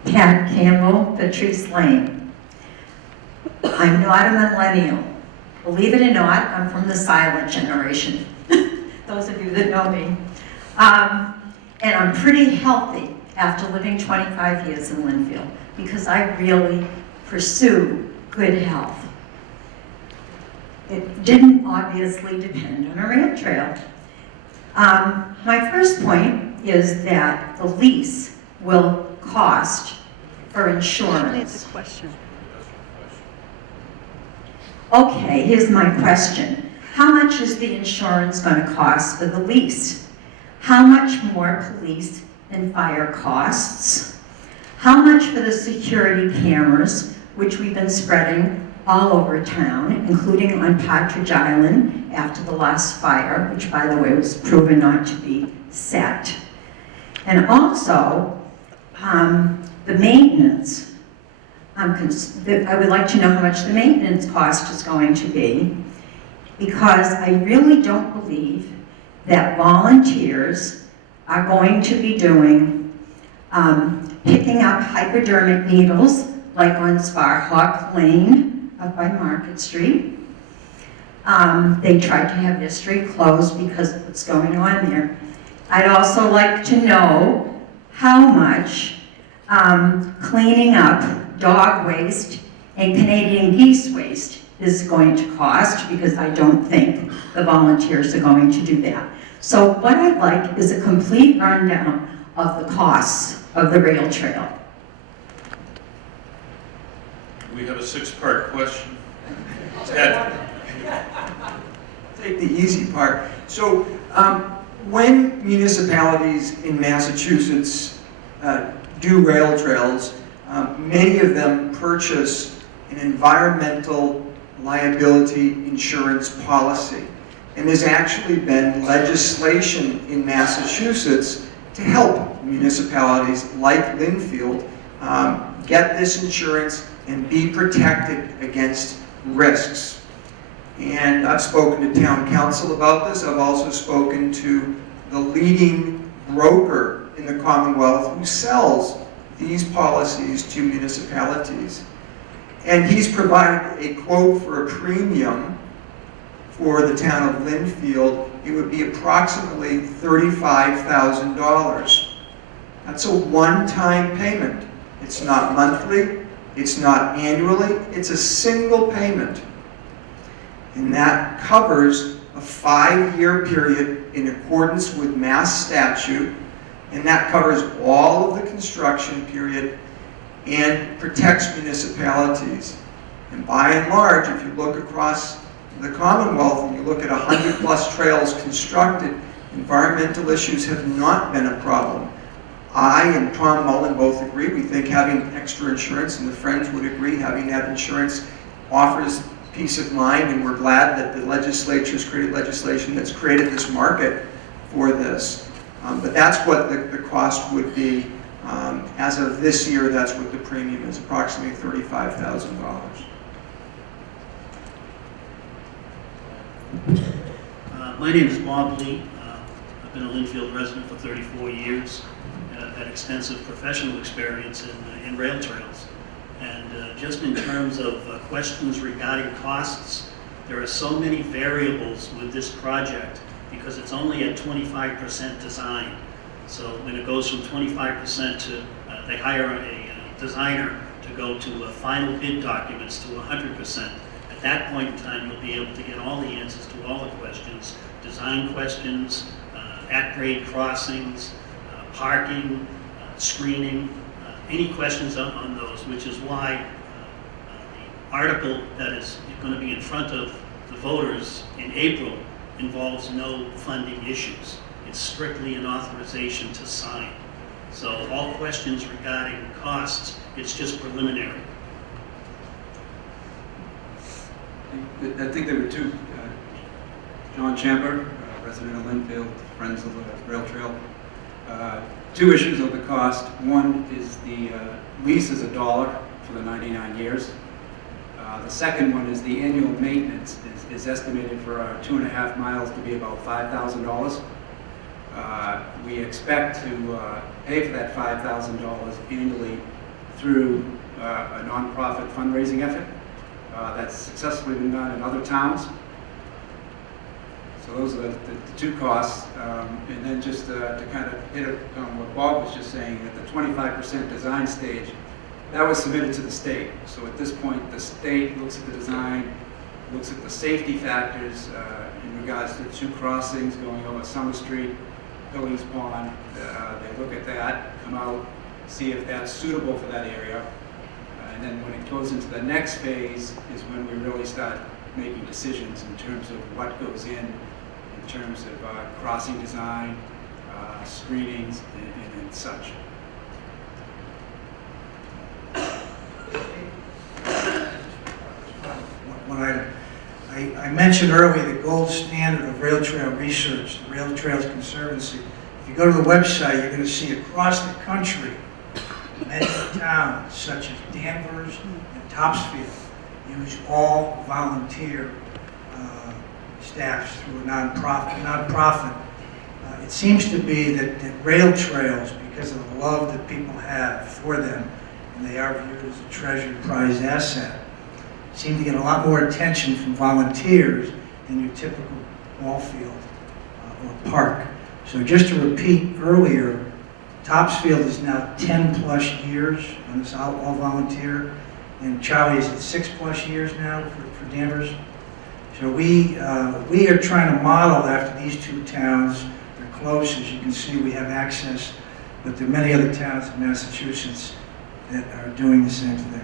Pat Campbell, Patrice Lane. I'm not a millennial. Believe it or not, I'm from the silent generation. Those of you that know me. And I'm pretty healthy after living 25 years in Lynnfield because I really pursue good health. It didn't obviously depend on a rail trail. My first point is that the lease will cost for insurance. That's a question. Okay, here's my question. How much is the insurance going to cost for the lease? How much more police and fire costs? How much for the security cameras, which we've been spreading all over town, including on Partridge Island after the last fire, which by the way was proven not to be set. And also, the maintenance. I would like to know how much the maintenance cost is going to be, because I really don't believe that volunteers are going to be doing, picking up hypodermic needles, like on Sparhawk Lane up by Market Street. They tried to have their street closed because of what's going on there. I'd also like to know how much cleaning up dog waste and Canadian geese waste is going to cost, because I don't think the volunteers are going to do that. So what I'd like is a complete rundown of the costs of the rail trail. We have a 6-part question. Ted. Take the easy part. So, when municipalities in Massachusetts do rail trails, many of them purchase an environmental liability insurance policy. And there's actually been legislation in Massachusetts to help municipalities like Lynnfield get this insurance and be protected against risks. And I've spoken to town council about this. I've also spoken to the leading broker in the Commonwealth who sells these policies to municipalities. And he's provided a quote for a premium for the town of Lynnfield. It would be approximately $35,000. That's a one-time payment. It's not monthly, it's not annually, it's a single payment. And that covers a 5-year period in accordance with Mass statute, and that covers all of the construction period and protects municipalities. And by and large, if you look across the Commonwealth and you look at 100+ trails constructed, environmental issues have not been a problem. I and Tom Mullen both agree. We think having extra insurance, and the Friends would agree, having that insurance offers peace of mind, and we're glad that the legislature's created legislation that's created this market for this. But that's what the cost would be. As of this year, that's what the premium is, approximately $35,000. My name is Bob Lee. I've been a Lynnfield resident for 34 years, and I've had extensive professional experience in rail trails. And just in terms of questions regarding costs, there are so many variables with this project because it's only at 25% design. So when it goes from 25% to, they hire a designer to go to final bid documents to 100%. At that point in time, you'll be able to get all the answers to all the questions, design questions, at-grade crossings, parking, screening, any questions on those, which is why the article that is going to be in front of the voters in April involves no funding issues. It's strictly an authorization to sign. So all questions regarding costs, it's just preliminary. I think there were two. John Champer, resident of Lynnfield, Friends of the Rail Trail. Two issues of the cost. One is the lease is $1 for the 99 years. The second one is the annual maintenance is estimated for our 2.5 miles to be about $5,000. We expect to pay for that $5,000 annually through a nonprofit fundraising effort that's successfully been done in other towns. So those are the two costs. And then just to kind of hit on what Bob was just saying, at the 25% design stage, that was submitted to the state. So at this point, the state looks at the design, looks at the safety factors in regards to the two crossings going over Summer Street, Billings Pond. They look at that, come out, see if that's suitable for that area. And then when it goes into the next phase is when we really start making decisions in terms of what goes in terms of crossing design, screenings, and such. When I mentioned earlier the gold standard of rail trail research, the Rail Trails Conservancy. If you go to the website, you're going to see across the country many towns such as Danvers and Topsfield use all volunteer staffs through a nonprofit. It seems to be that rail trails, because of the love that people have for them, and they are viewed as a treasured prized asset, seem to get a lot more attention from volunteers than your typical ball field or park. So just to repeat earlier, Topsfield is now 10 plus years on this all volunteer, and Charlie is at 6+ years now for Danvers. So we are trying to model after these two towns. They're close, as you can see, we have access, but there are many other towns in Massachusetts that are doing the same thing.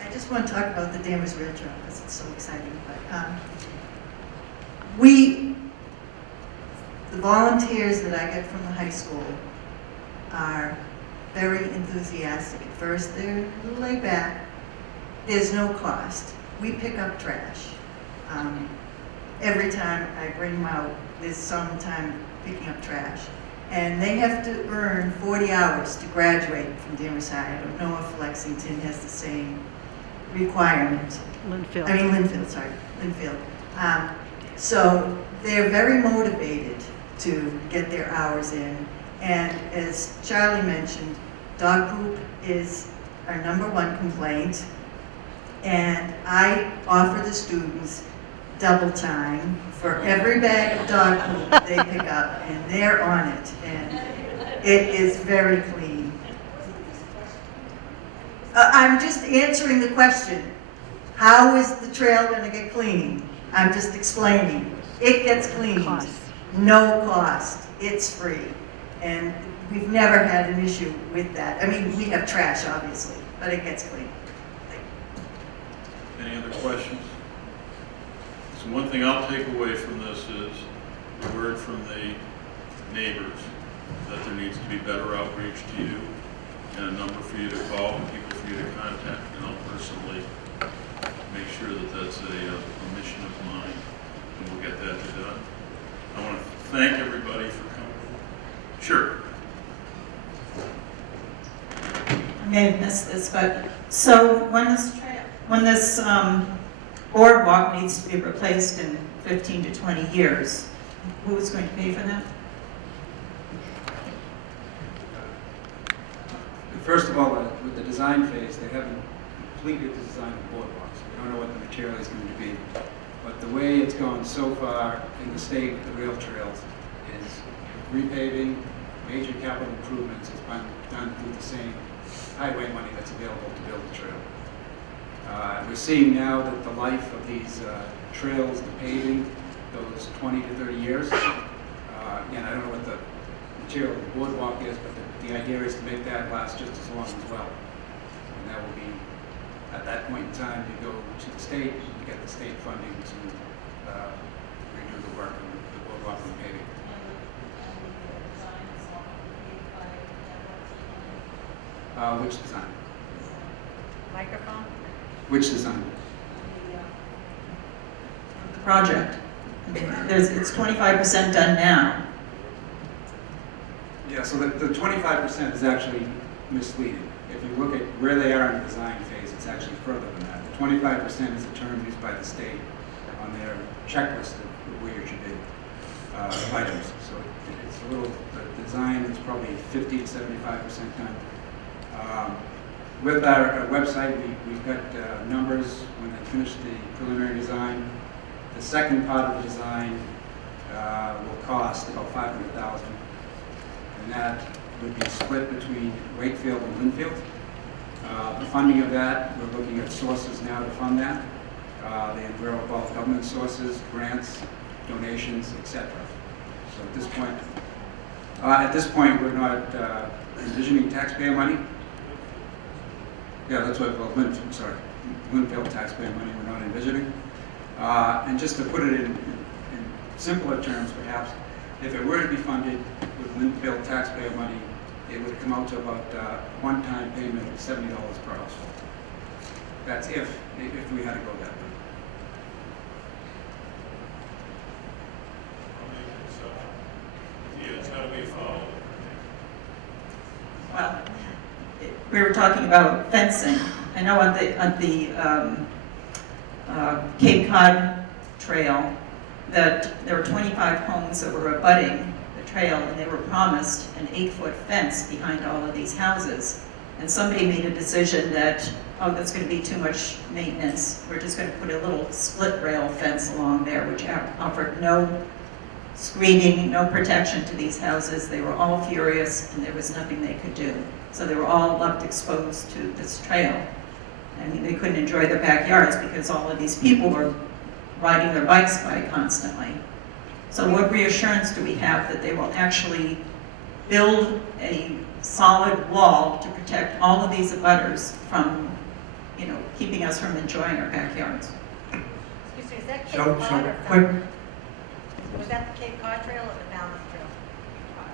I just want to talk about the Danvers Rail Trail because it's so exciting. But the volunteers that I get from the high school are very enthusiastic. At first, they're a little laid back. There's no cost. We pick up trash. Every time I bring them out, there's some time picking up trash. And they have to earn 40 hours to graduate from Danvers High. I don't know if Lexington has the same requirement. Lynnfield. I mean Lynnfield, sorry, Lynnfield. So they're very motivated to get their hours in. And as Charlie mentioned, dog poop is our #1 complaint. And I offer the students double time for every bag of dog poop they pick up, and they're on it. And it is very clean. I'm just answering the question. How is the trail going to get cleaned? I'm just explaining. It gets cleaned. No cost. It's free. And we've never had an issue with that. I mean, we have trash, obviously, but it gets clean. Any other questions? So one thing I'll take away from this is the word from the neighbors that there needs to be better outreach to you and a number for you to call and people for you to contact. And I'll personally make sure that that's a mission of mine, and we'll get that done. I want to thank everybody for coming. Sure. I may have missed this, but so when this boardwalk needs to be replaced in 15 to 20 years, who is going to pay for that? First of all, with the design phase, they haven't completed the design of boardwalks. We don't know what the material is going to be. But the way it's gone so far in the state with the rail trails is repaving, major capital improvements has been done through the same highway money that's available to build the trail. We're seeing now that the life of these trails, the paving, goes 20 to 30 years. Again, I don't know what the material of the boardwalk is, but the idea is to make that last just as long as well. And that will be, at that point in time, you go to the state and you get the state funding to redo the work on the boardwalk and paving. Which design? Microphone? Which design? The project. I mean, it's 25% done now. Yeah, so the 25% is actually misleading. If you look at where they are in the design phase, it's actually further than that. The 25% is a term used by the state on their checklist of where you should be, items. So it's a little, the design is probably 50 to 75% done. With our website, we've got numbers when they finish the preliminary design. The second part of the design will cost about $500,000, and that would be split between Wakefield and Lynnfield. The funding of that, we're looking at sources now to fund that. They involve both government sources, grants, donations, etc. So at this point, we're not envisioning taxpayer money. Yeah, that's what, well, Lynnfield taxpayer money we're not envisioning. And just to put it in simpler terms, perhaps, if it were to be funded with Lynnfield taxpayer money, it would come out to about one-time payment of $70 per household. That's if we had to go that way. Yeah, it's got to be followed. Well, we were talking about fencing. I know on the Cape Cod Trail that there were 25 homes that were abutting the trail, and they were promised an 8-foot fence behind all of these houses. And somebody made a decision that, oh, that's going to be too much maintenance. We're just going to put a little split rail fence along there, which offered no screening, no protection to these houses. They were all furious, and there was nothing they could do. So they were all left exposed to this trail. I mean, they couldn't enjoy their backyards because all of these people were riding their bikes by constantly. So what reassurance do we have that they will actually build a solid wall to protect all of these abutters from, keeping us from enjoying our backyards? Excuse me, is that Cape So Cod or quick, Falmouth? Was that the Cape Cod Trail or the Falmouth Trail? Cape Cod.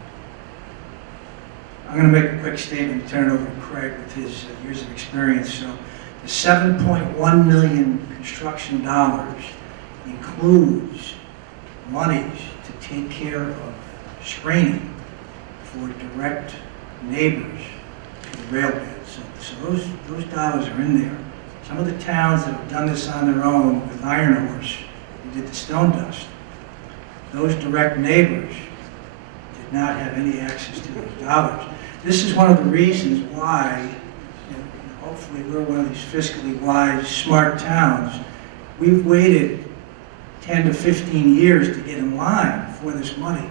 I'm going to make a quick statement and turn it over to Craig with his years of experience. So the $7.1 million construction dollars includes monies to take care of screening for direct neighbors to the rail bed. So those dollars are in there. Some of the towns that have done this on their own with Iron Horse, they did the stone dust. Those direct neighbors did not have any access to those dollars. This is one of the reasons why, and hopefully we're one of these fiscally wise, smart towns, we've waited 10 to 15 years to get in line for this money.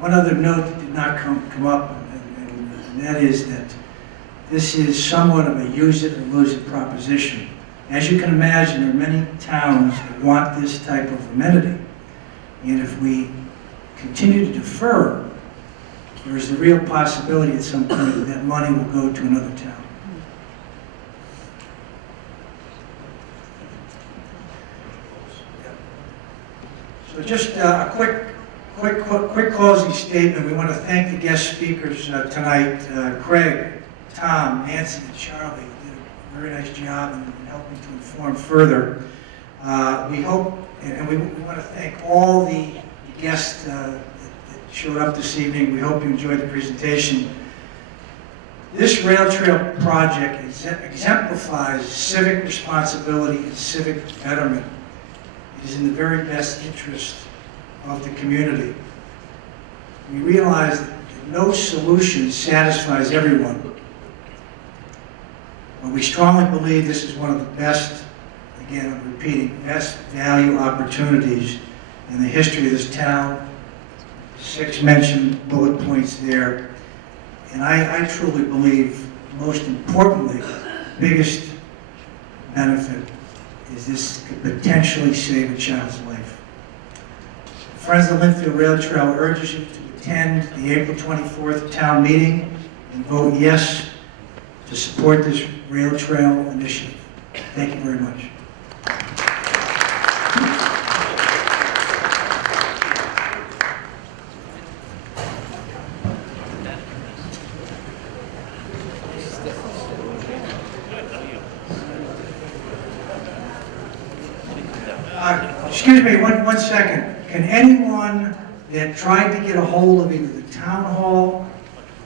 One other note that did not come up, and that is that this is somewhat of a use it or lose it proposition. As you can imagine, there are many towns that want this type of amenity. And if we continue to defer, there is a real possibility at some point that that money will go to another town. So just a quick closing statement. We want to thank the guest speakers tonight, Craig, Tom, Nancy, and Charlie. They did a very nice job in helping to inform further. We hope, and we want to thank all the guests that showed up this evening. We hope you enjoyed the presentation. This rail trail project exemplifies civic responsibility and civic betterment. It is in the very best interest of the community. We realize that no solution satisfies everyone, but we strongly believe this is one of the best, again, I'm repeating, best value opportunities in the history of this town. 6 mentioned bullet points there. And I truly believe, most importantly, the biggest benefit is this could potentially save a child's life. Friends of the Lynnfield Rail Trail urges you to attend the April 24th town meeting and vote yes to support this rail trail initiative. Thank you very much. Excuse me, one second. Can anyone that tried to get a hold of either the Town Hall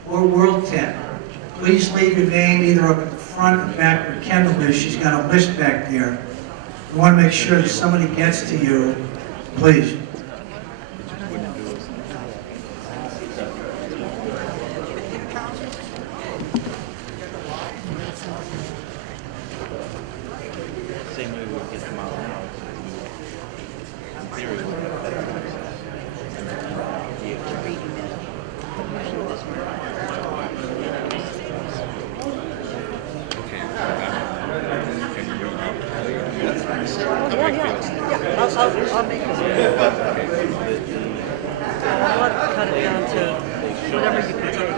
or World 10. Please leave your name either up at the front or back where Kendall is. She's got a list back there. We want to make sure that somebody gets to you, please. Same way we would get them out now. In theory, we would have better times. I'll make this. I'll cut it down to whatever you can take.